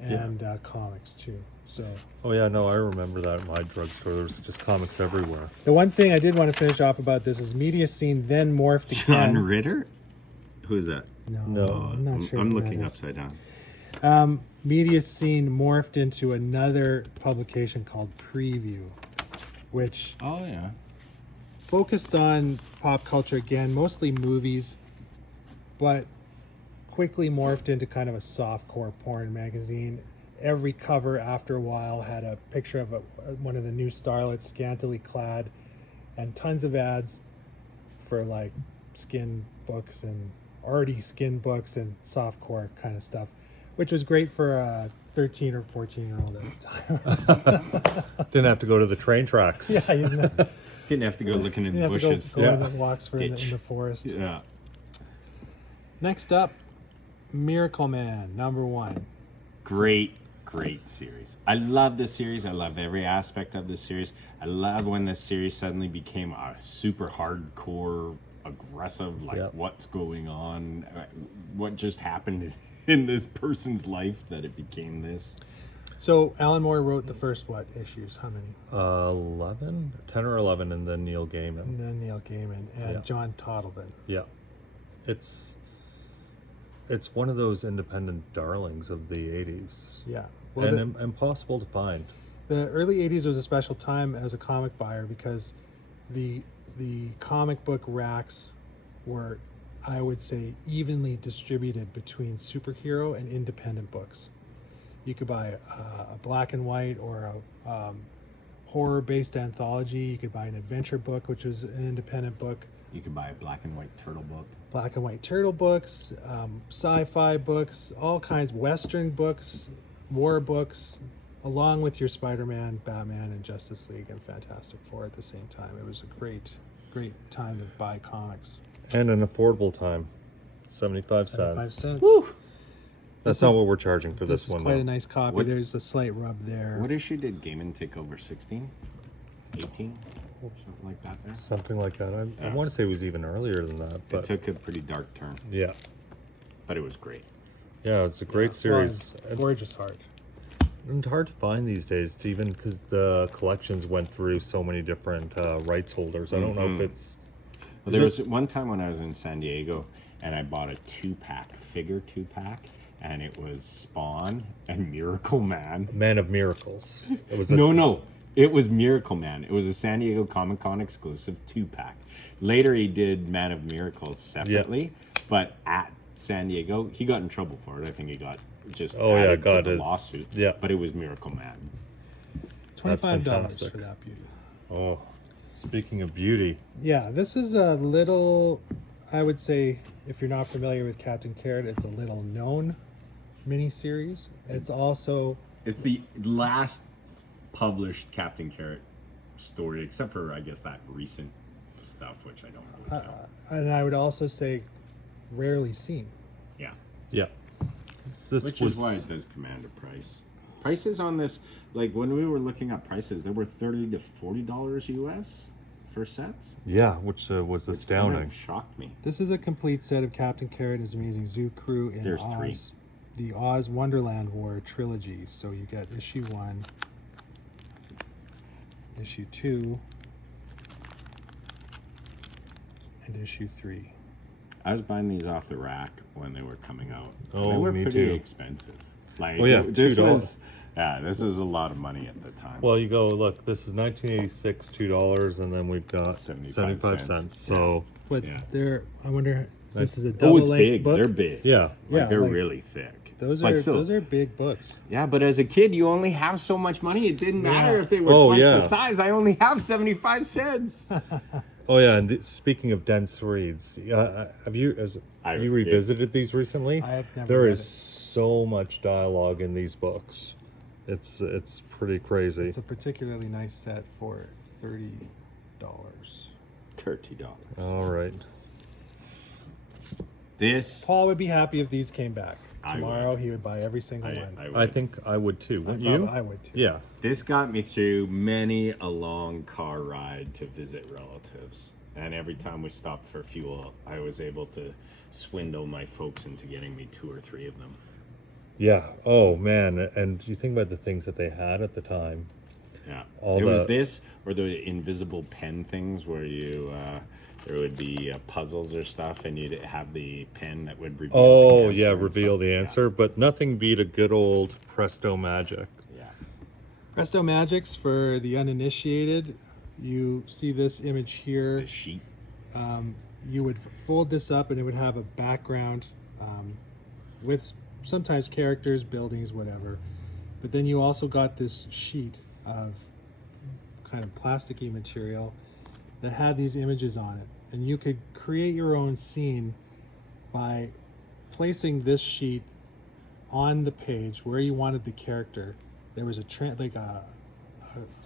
and comics too. So Oh yeah, no, I remember that in my drugstore. There was just comics everywhere. the one thing I did want to finish off about this is Media Scene then morphed again. John Ritter? Who is that? No, I'm not sure. I'm who looking that is. upside down. Media Scene morphed into another publication called Preview, which Oh yeah. focused on pop culture again, mostly movies, but quickly morphed into kind of a softcore porn magazine. Every cover after a while had a picture of one of the new starlets scantily clad, and tons of ads for like skin books and arty skin books and softcore kind of stuff, which was great for a 13 or 14-year-old at the time. Didn't have to go to the train tracks. Yeah, you didn't Didn't have to go looking in the have to bushes. go on the walks for in Ditch. the forest. Yeah. Next up, Miracle Man, #1. Great series. I love this series. I love every aspect of this series. I love when this series suddenly became a super hardcore, aggressive, like Yep. what's going on, what just happened in this person's life that it became this. So Alan Moore wrote the first issues? How many? 11, 10 or 11, and then Neil Gaiman. And then Neil Gaiman and Yeah. John Toddleben. Yeah, it's one of those independent darlings of the 80s. Yeah. Well, And impossible to find. the early 80s was a special time as a comic buyer because the comic book racks were, I would say, evenly distributed between superhero and independent books. You could buy a black and white or a horror-based anthology. You could buy an adventure book, which was an independent book. You could buy a black and white turtle book. Black and white turtle books, sci-fi books, all kinds, Western books, war books, along with your Spider-Man, Batman, and Justice League and Fantastic Four at the same time. It was a great time to buy comics. And an affordable time, 75 75 cents. cents. That's This not is- what we're charging for This this is one. quite though. a nice copy. What- There's a slight rub there. What issue did Gaiman take over? 16? 18? Something like that there? Something like that. I Yeah. want to say it was even earlier than that, It but took a pretty dark turn, yeah, but it was great. yeah, it's a great series. Well, gorgeous art. And hard to find these days, even because the collections went through so many different rights holders. I don't know if it's Well, there was one time when I was in San Diego and I bought a figure two pack, and it was Spawn and Miracle Man. Man of Miracles. It was a, No, it was Miracle Man. It was a San Diego Comic Con exclusive 2-pack. Later, he did Man of Miracles separately, but at San Diego, he got in trouble for it. I think he got just added to the lawsuit. yeah. But it was Miracle Man. $25 fantastic. for that beauty. Oh, speaking of beauty, Yeah, this is a little, I would say, if you're not familiar with Captain Carrot, it's a little known miniseries. It's also, It's the last published Captain Carrot story, except for, I guess, that recent stuff, which I don't really count. and I would also say, rarely seen. Yeah. yeah. This Which was, is why it does command a price. Prices on this, like when we were looking at prices, they were $30 to $40 US for sets. Yeah, which was Kind astounding. of shocked me. This is a complete set of Captain Carrot and his amazing zoo crew in There's Oz, three. the Oz Wonderland War trilogy. So you get issue 1, issue 2, and issue 3. I was buying these off the rack when they were coming out. Oh, they were me pretty too. expensive. Like, Oh, yeah, this $2. was, this was a lot of money at the time. Well, you go look. This is 1986, $2, and then we've got 75 cents. cents. So But Yeah. they're, I wonder, this is a Oh, double it's length big. book. They're big. yeah, Yeah, they're like, really thick. Those But are still- those are big books. Yeah, but as a kid, you only have so much money. It didn't matter if they were Oh, twice yeah. the size. I only have 75 cents. oh yeah. And speaking of dense reads, have you revisited these recently? I have never There read is it. so much dialogue in these books. It's pretty crazy. It's a particularly nice set for $30. $30. All right. This, Paul would be happy if these came back. I Tomorrow he would buy every single one. I think I would too. Wouldn't Probably- you? I would too. Yeah. this got me through many a long car ride to visit relatives. And every time we stopped for fuel, I was able to swindle my folks into getting me 2 or 3 of them. Yeah. Oh man. And you think about the things that they had at the time. Yeah. All it was the- this or the invisible pen things where you there would be puzzles or stuff and you'd have the pen that would reveal Oh the answer yeah, and reveal stuff. the answer. But nothing beat a good old Presto Magic. Yeah. Presto Magics for the uninitiated. You see this image here. The sheet. You would fold this up and it would have a background with sometimes characters, buildings, whatever. But then you also got this sheet of kind of plasticky material that had these images on it. And you could create your own scene by placing this sheet on the page where you wanted the character. There was It's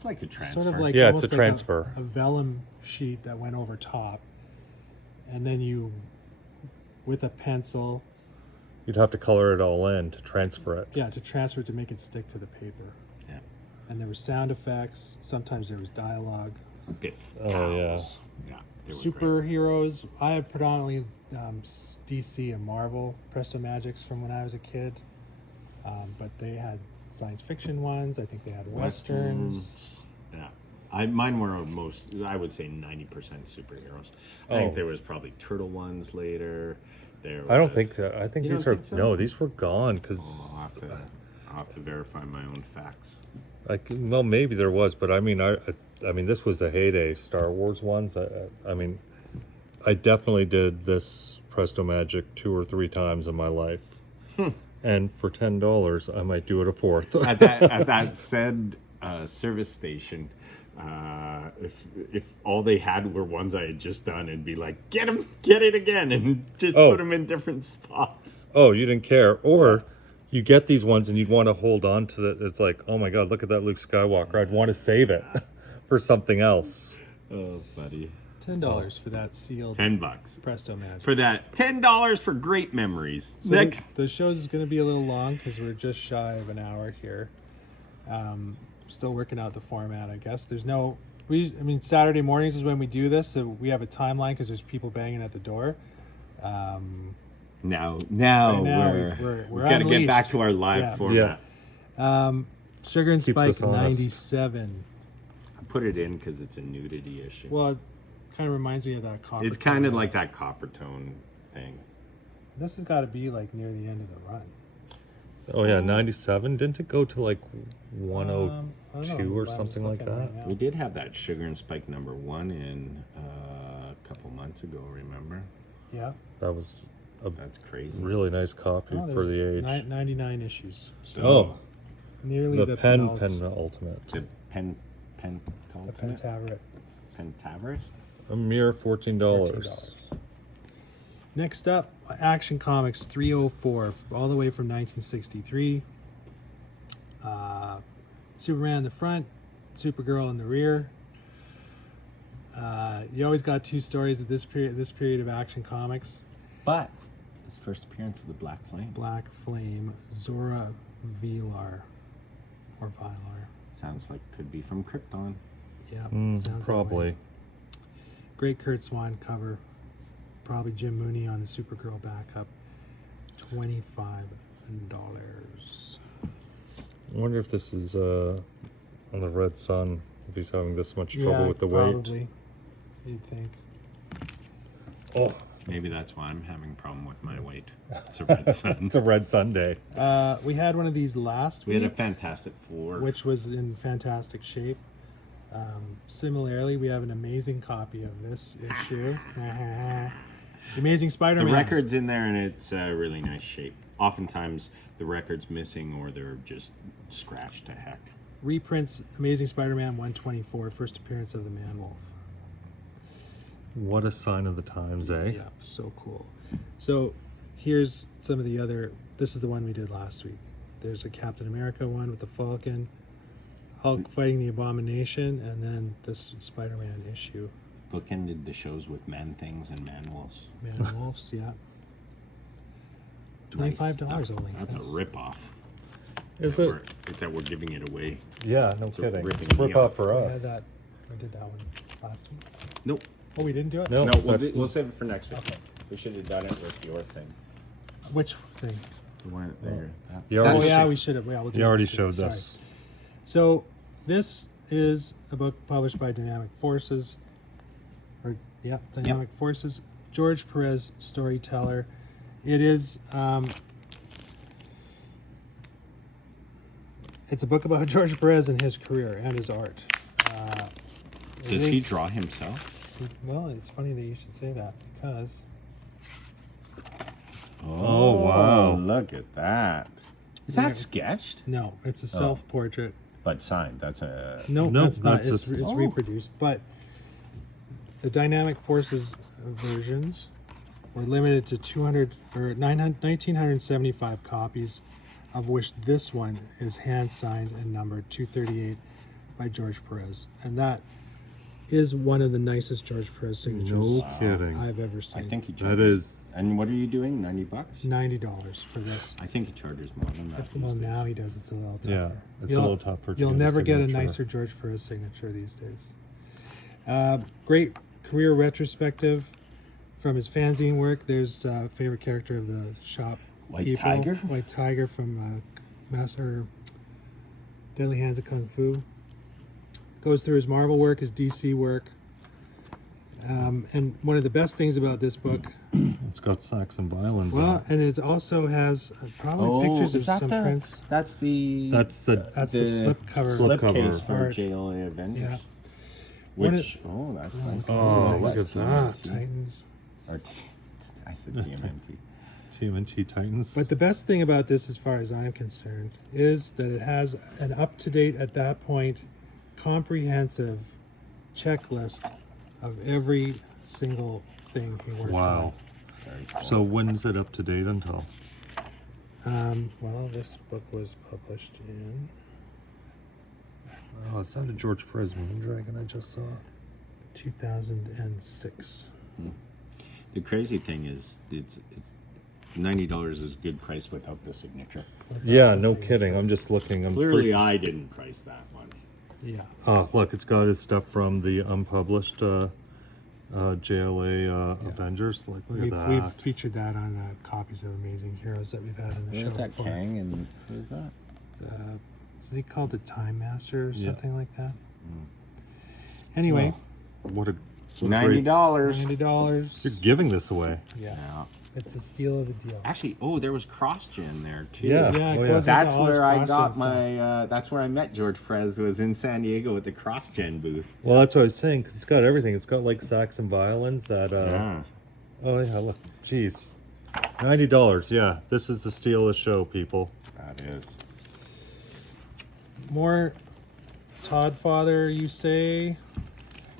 like a transfer. sort of like Yeah, it's almost a like transfer. a vellum sheet that went over top, and then you, with a pencil, You'd have to color it all in to transfer it. to transfer it to make it stick to the paper. Yeah. And there were sound effects. Sometimes there was dialogue. Biff. Oh, yeah. Cows. Yeah. They were great. Superheroes. I have predominantly DC and Marvel Presto Magics from when I was a kid, but they had science fiction ones. I think they had westerns. Yeah. Mine were most, I would say 90% superheroes. I think there was probably turtle ones later. I don't think so. I think You these don't are think so? no. These were gone because I'll have to verify my own facts. well, maybe there was, but I mean, I mean, this was a heyday. Star Wars ones. I mean, I definitely did this Presto Magic 2 or 3 times in my life, and for $10, I might do it a fourth. At that said service station, if all they had were ones I had just done, it'd be like, get it again, and just Oh. put them in different spots. Oh, you didn't care, or you get these ones and you'd want to hold on to it. It's like, oh my God, look at that Luke Skywalker. I'd want to save it for something else. Oh, buddy. $10 for that sealed $10 Presto Magic. for that. $10 for great memories. So Next. the show is going to be a little long because we're just shy of an hour here. Still working out the format, I guess. There's no, Saturday mornings is when we do this, so we have a timeline because there's people banging at the door. Now Right now, we're we're got to get back unleashed. to our live Yeah. format. Sugar and Keeps Spike us honest. 97. I put it in because it's a nudity issue. Well, it kind of reminds me of that copper. It's kind of tone. like that copper tone thing. This has got to be like near the end of the run. Oh yeah, 97. Didn't it go to like I 102 don't know, or I'm just something like looking that? right now. We did have that Sugar and Spike #1 in a couple months ago, remember? Yeah. That was a That's crazy. really nice copy Oh, for the there's age. 99 issues. So, Oh, Nearly the pen penult- ultimate. the The Pentultimate? Pentaveret. Pentaverist? A mere $14. $14. Next up, Action Comics 304, all the way from 1963. Superman in the front, Supergirl in the rear. You always got 2 stories at this period of Action Comics. But his first appearance of the Black Flame. Black Flame, Zora Vilar. or Vylar. Sounds like could be from Krypton. Yeah, sounds that way. Probably. Great Kurt Swan cover. Probably Jim Mooney on the Supergirl backup. $25. I wonder if this is on the Red Sun, if he's having this much trouble with the weight. Probably. You'd think. Oh, Maybe that's why I'm having a problem with my weight. It's a Red Sun. it's a Red Sunday. We had one of these last We week, had a fantastic floor. which was in fantastic shape. Similarly, we have an amazing copy of this issue. The Amazing The Spider-Man. record's in there and it's a really nice shape. Oftentimes the record's missing or they're just scratched to heck. Reprints Amazing Spider-Man 124, first appearance of the Man-Wolf. What a sign of the times, eh? Yeah, so cool. So here's some of the other. This is the one we did last week. There's a Captain America one with the Falcon, Hulk fighting the Abomination, and then this Spider-Man issue. Bookended the shows with Man-Things and Man-Wolves. Man-Wolves, yeah. $25 only. That's a rip-off. Is that it? that we're giving it away. Yeah, no It's a kidding. ripping Rip deal. off for We us. had that. We did that one last week. Nope. Oh, we didn't do it? No, No, that's- we'll save it for next week. Okay. We should have done it with your thing. Which thing? The one there. You Oh, already- yeah, we should have. Yeah, we'll do You it already next week. showed Sorry. this. So this is a book published by Dynamic Forces. Dynamic Forces. George Perez, storyteller. It is. It's a book about George Perez and his career and his art. Does he draw himself? Well, it's funny that you should say that because Oh, wow. Look at that. Is Yeah. that sketched? no, it's a self-portrait. But signed. That's a. No, No, that's not. that's It's, just- it's Oh. reproduced, but the Dynamic Forces versions were limited to 1,975 copies, of which this one is hand signed and numbered 238 by George Perez, and that is one of the nicest George Perez signatures No kidding. I've ever seen. I think he That charges. is. And what are you doing? $90? $90 for this. I think he charges more than that. Well, these now days. he does. It's a little tougher. Yeah, it's a little tougher to You'll get a never get a signature. nicer George Perez signature these days. Great career retrospective from his fanzine work. There's a favorite character of the shop. White Tiger? White Tiger from Master Deadly Hands of Kung Fu. Goes through his Marvel work, his DC work. And one of the best things about this book, It's got Saxon violins. on well, it. and it also has probably pictures of is that some the? prints. That's the. That's the. That's the slip cover. slip cover. case for art. JLA Avengers. Yeah. One Which that's nice. Oh, Nice. look at that. Titans. Or I said TMNT. TMNT Titans. But the best thing about this, as far as I'm concerned, is that it has an up-to-date, at that point, comprehensive checklist of every single thing he worked Wow. Very cool. So when's it up to date until? on. Well, this book was published in Oh, it's not a George Perez Moondragon I just saw. 2006. The crazy thing is, it's $90 is a good price without the signature. Yeah, no kidding. I'm just looking. I'm Clearly, I didn't price that one. Yeah. Oh, look, it's got his stuff from the unpublished JLA Avengers. Like, look We've at that. featured that on copies of Amazing Heroes that we've had in the show What is that, before. Kang? And who is that? Is he called the Time Master or Yeah. something like that? Anyway, What a $90. $90. You're giving this away. Yeah. Yeah. It's a steal of a deal. Actually, there was CrossGen there too. Yeah. Yeah, it Oh, goes That's into all his where I costume got stuff. my. That's where I met George Perez. Was in San Diego at the CrossGen booth. Well, that's what I was saying, 'cause it's got everything. It's got like Saxon violins that. Yeah. Oh yeah, look, jeez, $90. Yeah, this is the steal of the show, people. That is. More Todd Father, you say?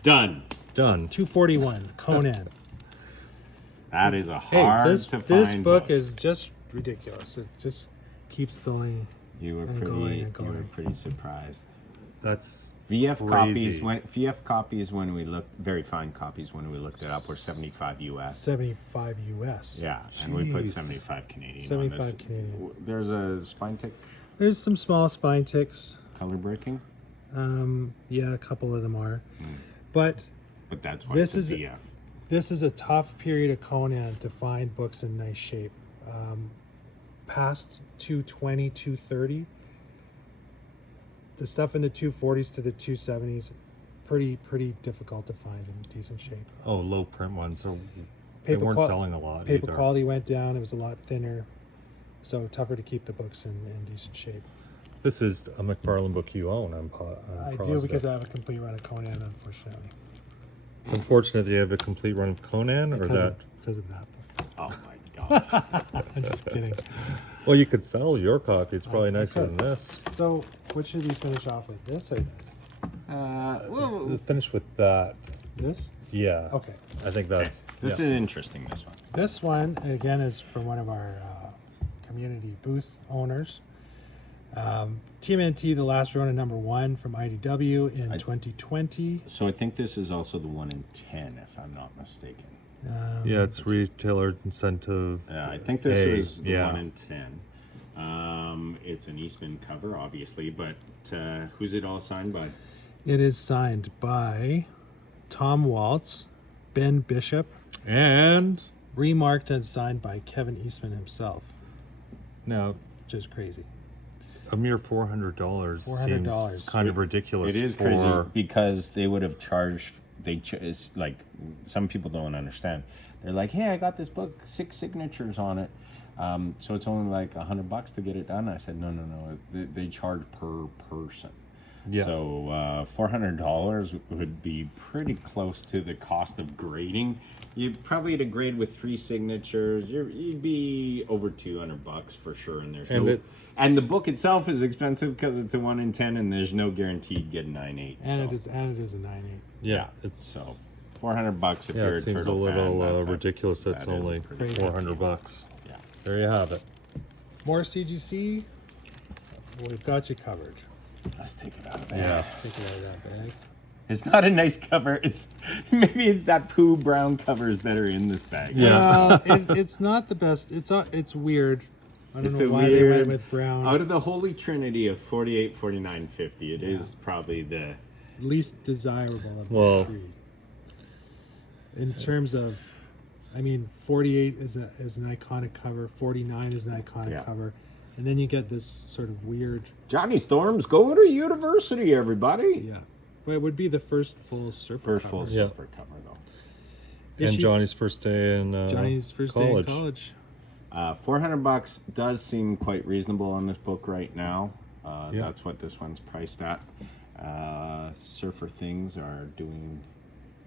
Done. Done. 241, Conan. That is a Hey, hard this to find book is just ridiculous. It just keeps going. You were and pretty. going and You were going. pretty surprised. That's VF crazy. copies when we looked, very fine copies when we looked it up, were 75 US. 75 US. Yeah, and we put Jeez. 75 Canadian on 75 this. Canadian. There's a spine tick. There's some small spine ticks. color breaking? Yeah, a couple of them are. But But that's why This it's a is- DF. this is a tough period of Conan to find books in nice shape. Past 220, 230, the stuff in the 240s to the 270s, pretty difficult to find in decent shape. Oh, low print ones. So they Paper weren't qual- selling a lot. Paper either. quality went down. It was a lot thinner, so tougher to keep the books in decent shape. This is a McFarlane book you own. I'm I do positive. because I have a complete run of Conan, unfortunately. It's unfortunate that you have a complete run of Conan, or that. Because of that book. Oh my god. I'm just kidding. Well, you could sell your copy. It's probably I nicer could. than this. So, what should we finish off with? This or this? Well, Let's finish with that. This? Yeah. Okay. I think that's. this yeah. is interesting, this one. This one, again, is from one of our community booth owners. TMNT, the last run of #1 from IDW in 2020. So I think this is also the 1 in 10, if I'm not mistaken. Yeah, it's retailer incentive. I think this A, is the yeah. 1 in 10. It's an Eastman cover, obviously, but who's it all signed by? It is signed by Tom Waltz, Ben Bishop, And remarked and signed by Kevin Eastman himself, now which is crazy. a mere $400 $400. seems kind of ridiculous. It is for, crazy because they would have charged. It's like some people don't understand. They're like, "Hey, I got this book, 6 signatures on it, so it's only like $100 to get it done." I said, "No. They charge per person." Yeah. So $400 would be pretty close to the cost of grading. You probably at a grade with 3 signatures, you'd be over $200 for sure. And there's and the book itself is expensive because it's a 1 in 10, and there's no guarantee you'd get a 9.8. And so. it is a 9.8. Yeah, it's So $400 if yeah, you're it a seems a Turtle little fan. That's ridiculous. That's that is a only pretty- $400. Yeah. There you have it. More CGC. We've got you covered. Let's take it out of there. Yeah. Take it out of that bag. It's not a nice cover. It's maybe that poo brown cover is better in this bag. Yeah. It's not the best. It's weird. I don't It's know a why they went weird with brown. Out of the holy trinity of 48, 49, 50, it is probably the Least desirable of Well- the 3. In terms of, I mean, 48 is an iconic cover. 49 is an iconic Yeah. cover, and then you get this sort of weird. Johnny Storm's going to university, everybody. Yeah, but it would be the first full surfer. First cover. full Yeah. silver cover though. And Issue- Johnny's first day in Johnny's first college. day in college. $400 does seem quite reasonable on this book right now. Yeah. That's what this one's priced at. Surfer Things are doing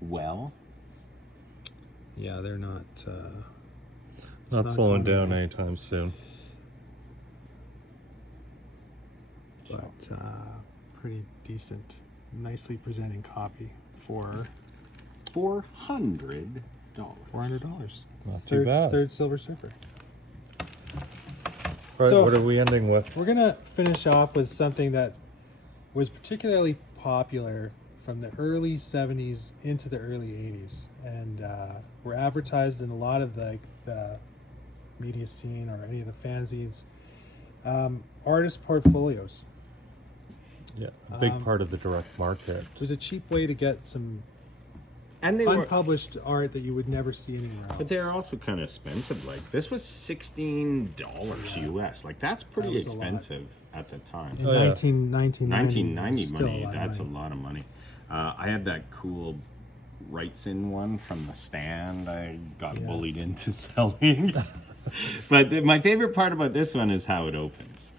well. Yeah, they're not. Not not slowing going down away. anytime soon. But pretty decent, nicely presenting copy for $400. $400. Not too bad. Third Silver Surfer. Right, So- what are we ending with? We're gonna finish off with something that was particularly popular from the early 70s into the early 80s, and were advertised in a lot of the media scene or any of the fanzines. Artist portfolios. Yeah, a big part of the direct market. It was a cheap way to get some And they were, unpublished art that you would never see anywhere else. but they're also kind of expensive. Like this was $16 US. Like that's pretty That was a lot. expensive at the time. in Oh, yeah. 1990 1990 still money. a lot of That's money. a lot of money. I had that cool Wrights-In one from the stand. I got Yeah. bullied into selling. But my favorite part about this one is how it opens.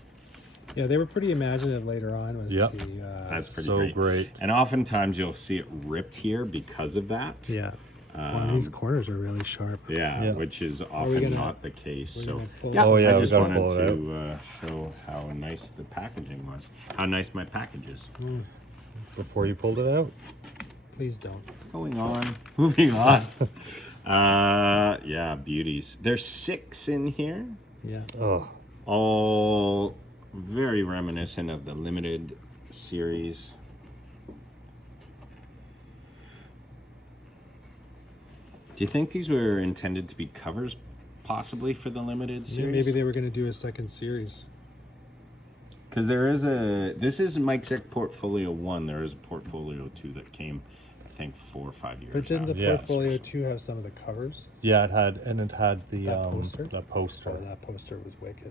Yeah, they were pretty imaginative later on with Yep. the That's pretty So great. And oftentimes you'll see it ripped here because of that. yeah. Wow, these corners are really sharp. Yeah, Yeah. which is we often gonna- not the case. we're So, gonna pull yeah, Oh, yeah, I we just gotta wanted pull it to show how nice the packaging was. How nice my package is. Before you pulled it out? Please don't. Going on. Moving on. Yeah, beauties. There's 6 in here. Yeah. Oh, All very reminiscent of the limited series. Do you think these were intended to be covers possibly for the limited Yeah, series? maybe they were going to do a second series. Because this is Mike's Zick Portfolio 1. There is a Portfolio 2 that came, I think, 4 or 5 years But didn't the after. Yeah. Portfolio 2 have some of the covers? Yeah, it had the That poster? the poster. Oh, that poster was wicked.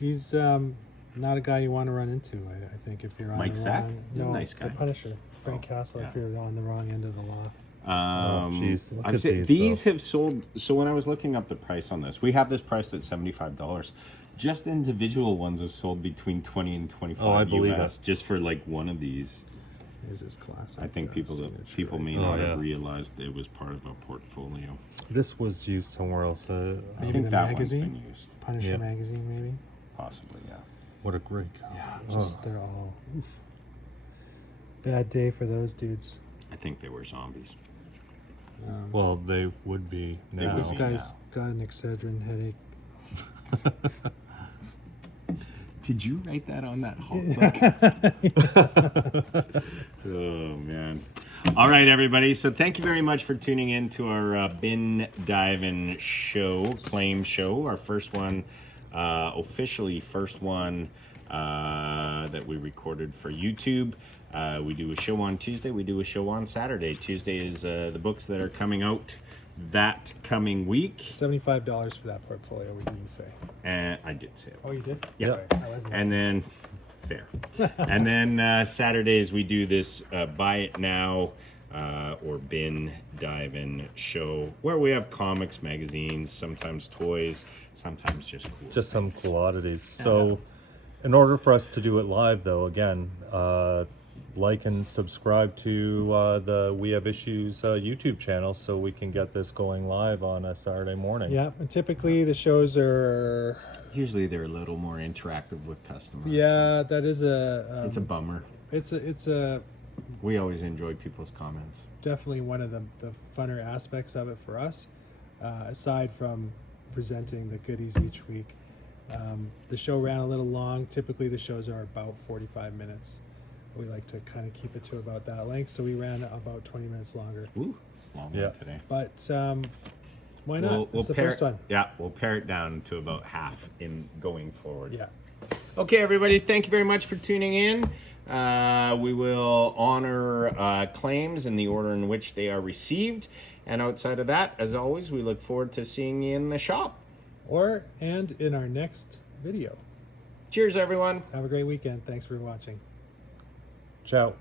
He's not a guy you want to run into, I think, if you're on Mike the Sack? wrong... He's a no, nice guy. the Punisher. Frank Castle, yeah. if you're on the wrong end of the law. Jeez, look I've at seen, these, these though. have sold. So when I was looking up the price on this, we have this priced at $75. Just individual ones have sold between 20 and 25 Oh, I believe US just for like one of these. Here's his classic. I think people signature, may Oh, not yeah. have realized it was part of a portfolio. This was used somewhere else. I Maybe think the that magazine? one's been used. Punisher Yeah. magazine, maybe? Possibly, yeah. What a great cover. Yeah, just they're all... Oof. Bad day for those dudes. I think they were zombies. Well, they would be They now. would This be. guy's got an Excedrin headache. Did you write that on that Hulk book? Oh, man. All right, everybody. So thank you very much for tuning in to our bin diving show, claim show. Our first one, officially first one that we recorded for YouTube. We do a show on Tuesday. We do a show on Saturday. Tuesday is the books that are coming out that coming week. $75 for that portfolio, we didn't say. And I did say it. Oh, you did? Yeah. Sorry, I wasn't And then, fair. And then Saturdays we do this Buy It Now or Bin Diving show where we have comics, magazines, sometimes toys, sometimes just cool. Just some cool oddities. So, in order for us to do it live, though, again, like and subscribe to the We Have Issues YouTube channel so we can get this going live on a Saturday morning. Yeah, and typically the shows are... Usually they're a little more interactive with customers. Yeah, that is a... It's a bummer. It's a We always enjoy people's comments. definitely one of the funner aspects of it for us, aside from presenting the goodies each week. The show ran a little long. Typically the shows are about 45 minutes. We like to kind of keep it to about that length, so we ran about 20 minutes longer. Ooh, long Yeah. one today. But why not? It's the pare first one. Yeah, we'll pare it down to about half in going forward. Yeah. Okay, everybody, thank you very much for tuning in. We will honor claims in the order in which they are received. And outside of that, as always, we look forward to seeing you in the shop. And in our next video. Cheers, everyone. Have a great weekend. Thanks for watching. Ciao.